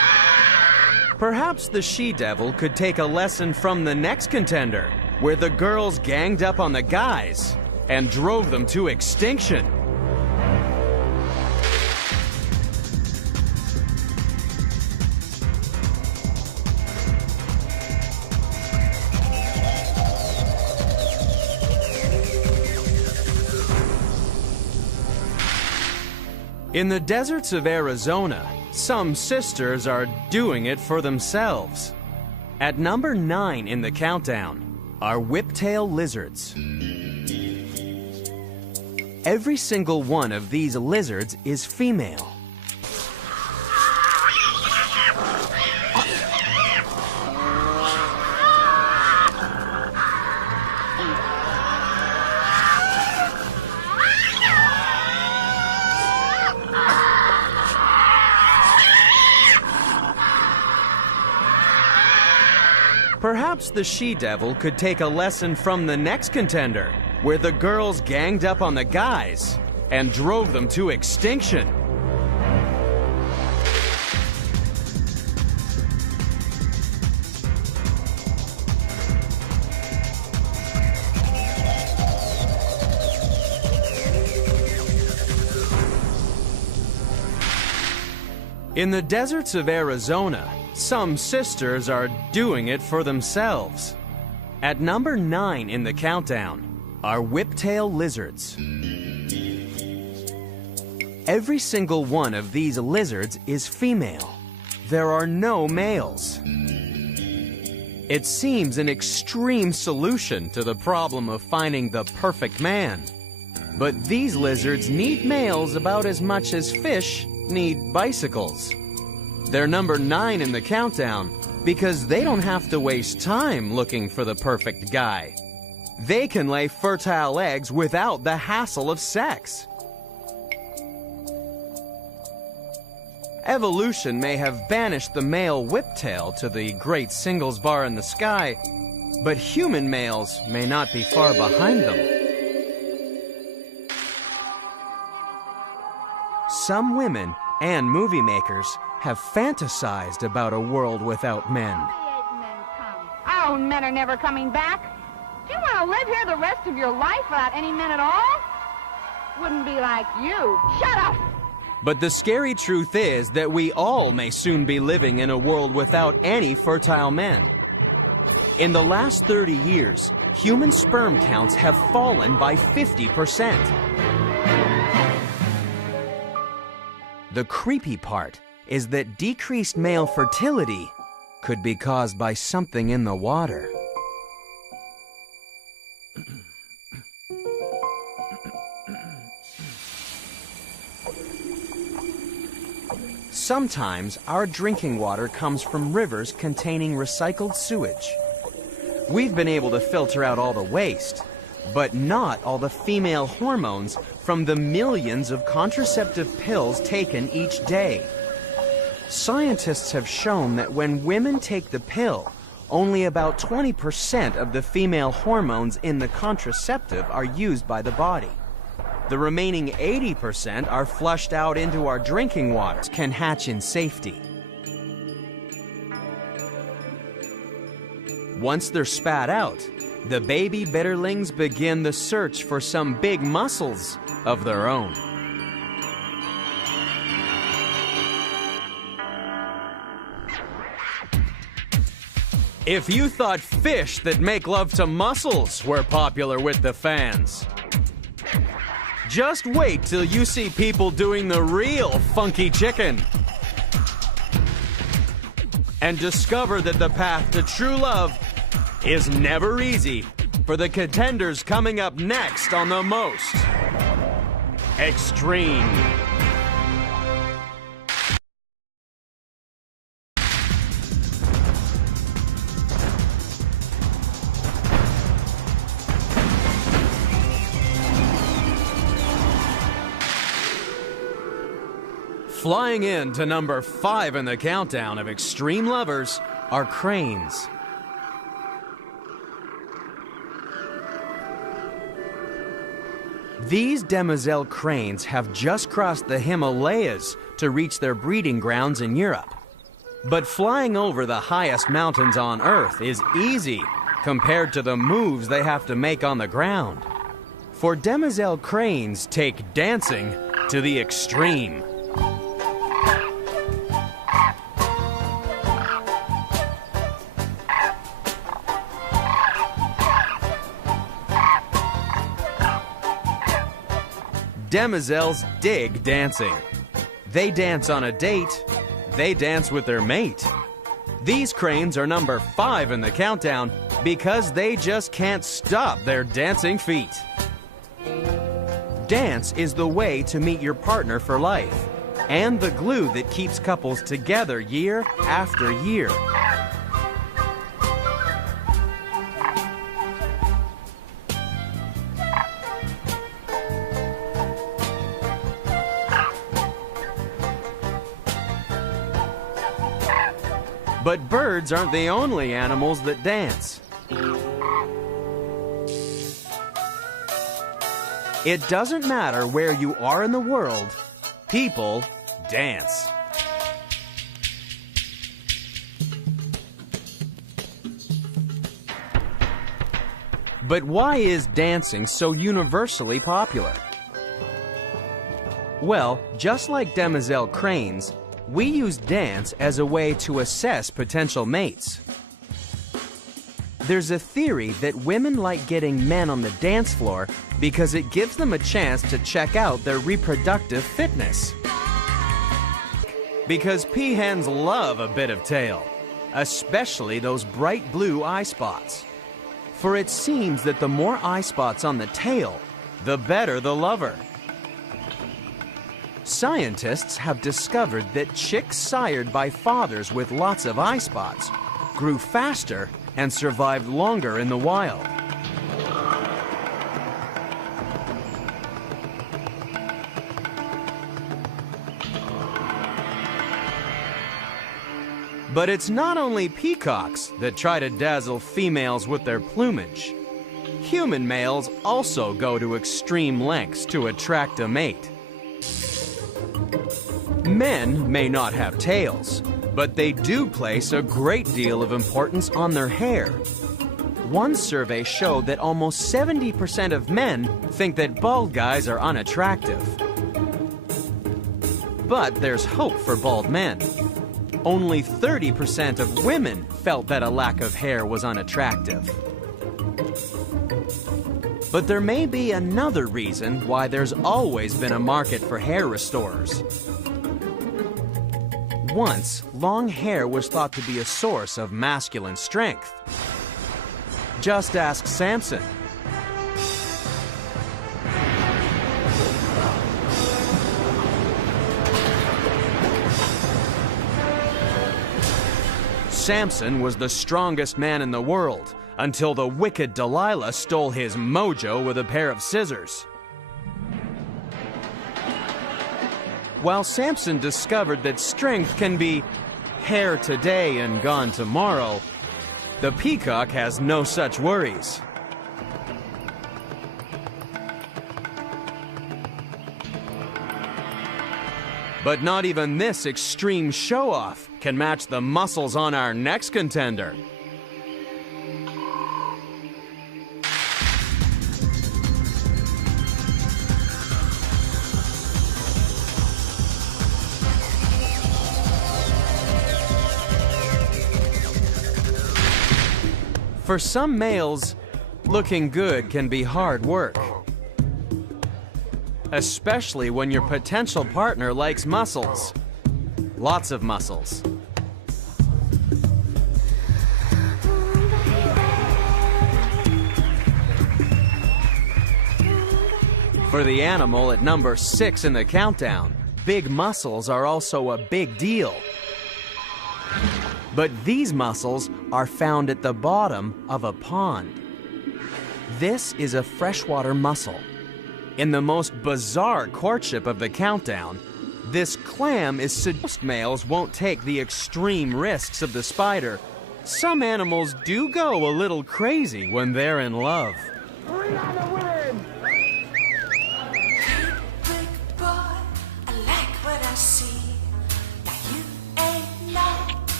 Perhaps the she-devil could take a lesson from the next contender, where the girls ganged up on the guys and drove them to extinction. In the deserts of Arizona, some sisters are doing it for themselves. At number 9 in the countdown are whiptail lizards. Every single one of these lizards is female. Perhaps the she-devil could take a lesson from the next contender, where the girls ganged up on the guys and drove them to extinction. In the deserts of Arizona, some sisters are doing it for themselves. At number 9 in the countdown are whiptail lizards. Every single one of these lizards is female. There are no males. It seems an extreme solution to the problem of finding the perfect man. But these lizards need males about as much as fish need bicycles. They're number 9 in the countdown because they don't have to waste time looking for the perfect guy. They can lay fertile eggs without the hassle of sex. Evolution may have banished the male whiptail to the great singles bar in the sky, but human males may not be far behind them. Some women and movie makers have fantasized about a world without men. Our own men are never coming back. Do you want to live here the rest of your life without any men at all? Wouldn't be like you. Shut up! But the scary truth is that we all may soon be living in a world without any fertile men. In the last 30 years, human sperm counts have fallen by 50%. The creepy part is that decreased male fertility could be caused by something in the water. Sometimes our drinking water comes from rivers containing recycled sewage. We've been able to filter out all the waste, but not all the female hormones from the millions of contraceptive pills taken each day. Scientists have shown that when women take the pill, only about 20% of the female hormones in the contraceptive are used by the body. The remaining 80% are flushed out into our drinking water, can hatch in safety. Once they're spat out, the baby bitterlings begin the search for some big muscles of their own. If you thought fish that make love to mussels were popular with the fans, just wait till you see people doing the real funky chicken and discover that the path to true love is never easy for the contenders coming up next on the most extreme. Flying in to number 5 in the countdown of extreme lovers are cranes. These demoiselle cranes have just crossed the Himalayas to reach their breeding grounds in Europe. But flying over the highest mountains on Earth is easy compared to the moves they have to make on the ground. For demoiselle cranes take dancing to the extreme. Demoiselles dig dancing. They dance on a date. They dance with their mate. These cranes are number 5 in the countdown because they just can't stop their dancing feet. Dance is the way to meet your partner for life and the glue that keeps couples together year after year. But birds aren't the only animals that dance. It doesn't matter where you are in the world, people dance. But why is dancing so universally popular? Well, just like demoiselle cranes, we use dance as a way to assess potential mates. There's a theory that women like getting men on the dance floor because it gives them a chance to check out their reproductive fitness. Because peahens love a bit of tail, especially those bright blue eye spots. For it seems that the more eye spots on the tail, the better the lover. Scientists have discovered that chicks sired by fathers with lots of eye spots grew faster and survived longer in the wild. But it's not only peacocks that try to dazzle females with their plumage. Human males also go to extreme lengths to attract a mate. Men may not have tails, but they do place a great deal of importance on their hair. One survey showed that almost 70% of men think that bald guys are unattractive. But there's hope for bald men. Only 30% of women felt that a lack of hair was unattractive. But there may be another reason why there's always been a market for hair restorers. Once, long hair was thought to be a source of masculine strength. Just ask Samson. Samson was the strongest man in the world until the wicked Delilah stole his mojo with a pair of scissors. While Samson discovered that strength can be hair today and gone tomorrow, the peacock has no such worries. But not even this extreme show-off can match the muscles on our next contender. For some males, looking good can be hard work. Especially when your potential partner likes muscles. Lots of muscles. For the animal at number 6 in the countdown, big muscles are also a big deal. But these muscles are found at the bottom of a pond. This is a freshwater mussel. In the most bizarre courtship of the countdown, this clam is most males won't take the extreme risks of the spider. Some animals do go a little crazy when they're in love. Big boy, I like what I see. Now you ain't no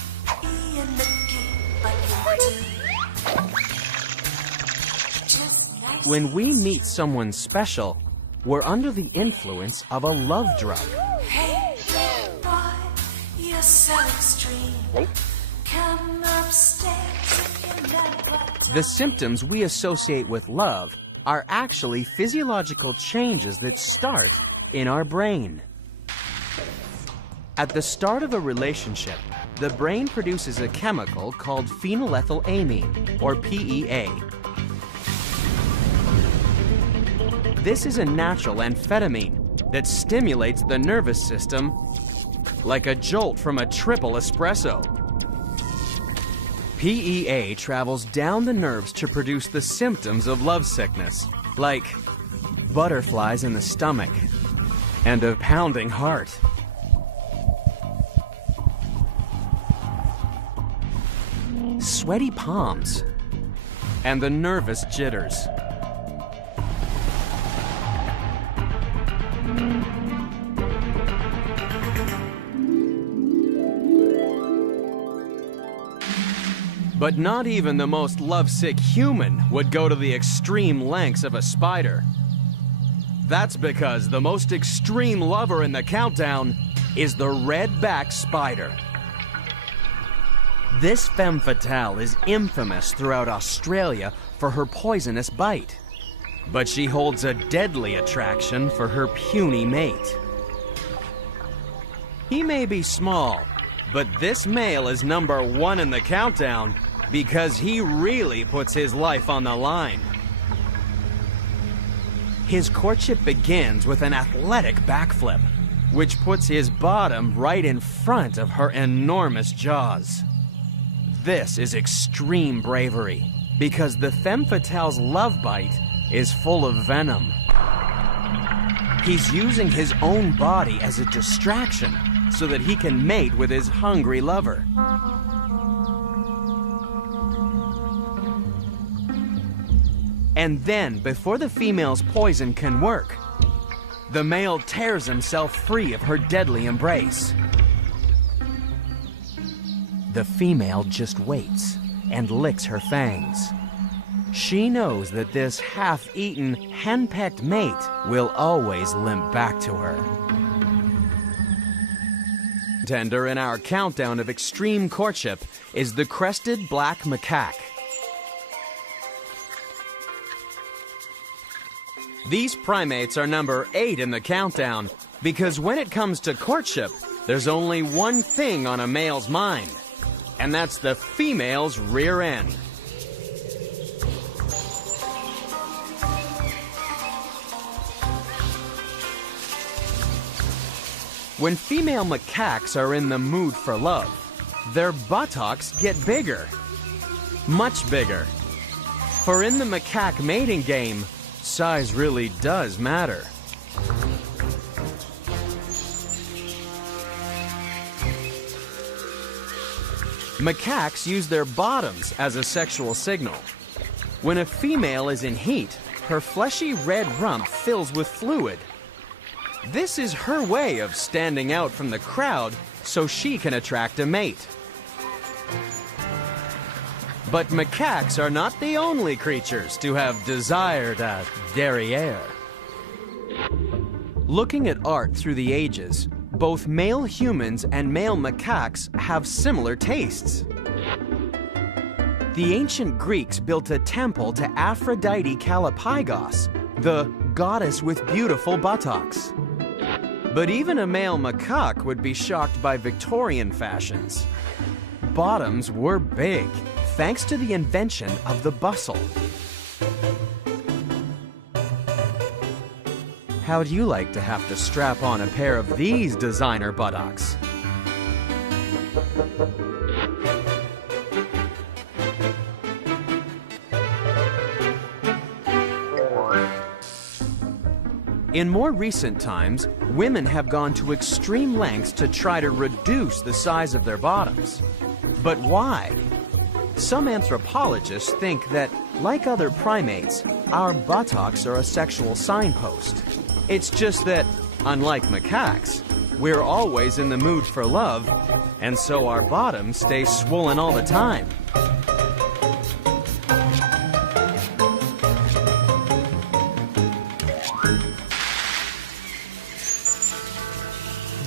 when we meet someone special, we're under the influence of a love drug. Hey, boy, you're so extreme. Come upstairs in that black. The symptoms we associate with love are actually physiological changes that start in our brain. At the start of a relationship, the brain produces a chemical called phenylethylamine, or PEA. This is a natural amphetamine that stimulates the nervous system like a jolt from a triple espresso. PEA travels down the nerves to produce the symptoms of lovesickness, like butterflies in the stomach and a pounding heart. Sweaty palms and the nervous jitters. But not even the most lovesick human would go to the extreme lengths of a spider. That's because the most extreme lover in the countdown is the red-backed spider. This femme fatale is infamous throughout Australia for her poisonous bite. But she holds a deadly attraction for her puny mate. He may be small, but this male is #1 in the countdown because he really puts his life on the line. His courtship begins with an athletic backflip, which puts his bottom right in front of her enormous jaws. This is extreme bravery, because the femme fatale's love bite is full of venom. He's using his own body as a distraction so that he can mate with his hungry lover. And then, before the female's poison can work, the male tears himself free of her deadly embrace. The female just waits and licks her fangs. She knows that this half-eaten, hen-pecked mate will always limp back to her. Tender in our countdown of extreme courtship is the crested black macaque. These primates are #8 in the countdown because when it comes to courtship, there's only one thing on a male's mind, and that's the female's rear end. When female macaques are in the mood for love, their buttocks get bigger, much bigger. For in the macaque mating game, size really does matter. Macaques use their bottoms as a sexual signal. When a female is in heat, her fleshy red rump fills with fluid. This is her way of standing out from the crowd so she can attract a mate. But macaques are not the only creatures to have desired a derriere. Looking at art through the ages, both male humans and male macaques have similar tastes. The ancient Greeks built a temple to Aphrodite Kallipaigos, the goddess with beautiful buttocks. But even a male macaque would be shocked by Victorian fashions. Bottoms were big, thanks to the invention of the bustle. How'd you like to have to strap on a pair of these designer buttocks? In more recent times, women have gone to extreme lengths to try to reduce the size of their bottoms. But why? Some anthropologists think that, like other primates, our buttocks are a sexual signpost. It's just that, unlike macaques, we're always in the mood for love, and so our bottoms stay swollen all the time.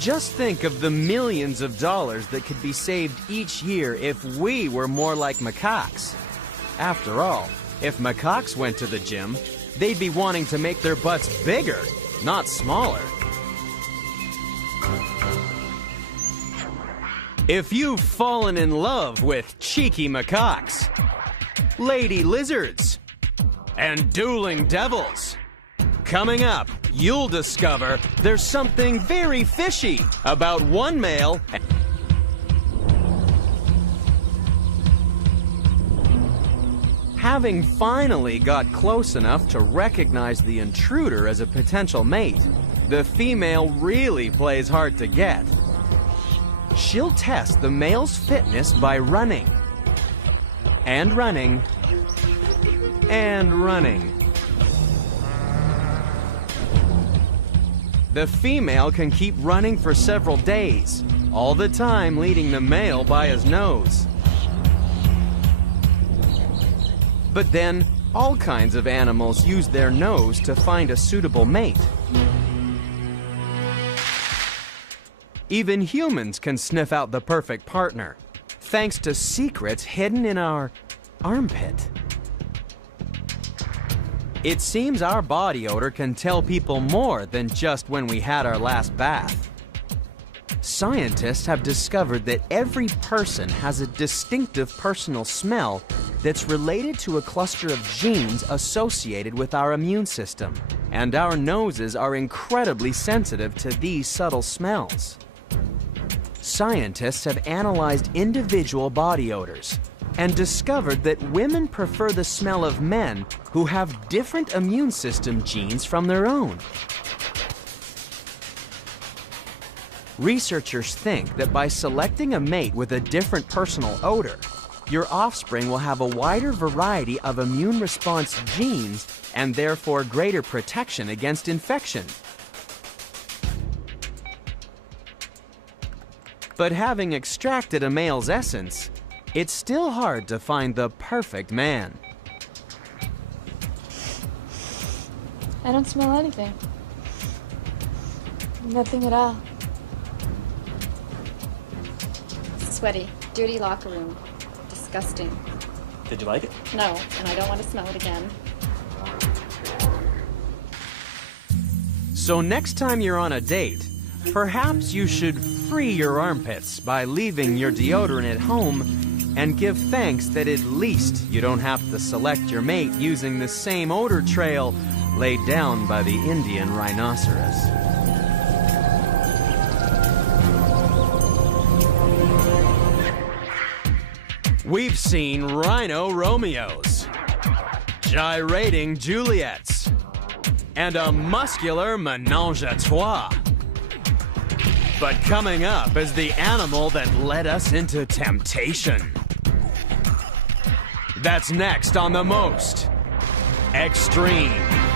Just think of the millions of dollars that could be saved each year if we were more like macaques. After all, if macaques went to the gym, they'd be wanting to make their butts bigger, not smaller. If you've fallen in love with cheeky macaques, lady lizards, and dueling devils, coming up, you'll discover there's something very fishy about one male. Having finally got close enough to recognize the intruder as a potential mate, the female really plays hard to get. She'll test the male's fitness by running, and running, and running. The female can keep running for several days, all the time leading the male by his nose. But then, all kinds of animals use their nose to find a suitable mate. Even humans can sniff out the perfect partner, thanks to secrets hidden in our armpit. It seems our body odor can tell people more than just when we had our last bath. Scientists have discovered that every person has a distinctive personal smell that's related to a cluster of genes associated with our immune system, and our noses are incredibly sensitive to these subtle smells. Scientists have analyzed individual body odors and discovered that women prefer the smell of men who have different immune system genes from their own. Researchers think that by selecting a mate with a different personal odor, your offspring will have a wider variety of immune response genes and therefore greater protection against infection. But having extracted a male's essence, it's still hard to find the perfect man. I don't smell anything. Nothing at all. Sweaty, dirty locker room. Disgusting. Did you like it? No, and I don't want to smell it again. So next time you're on a date, perhaps you should free your armpits by leaving your deodorant at home and give thanks that at least you don't have to select your mate using the same odor trail laid down by the Indian rhinoceros. We've seen rhino Romeos, gyrating Juliets, and a muscular menage a trois. But coming up is the animal that led us into temptation. That's next on The Most Extreme.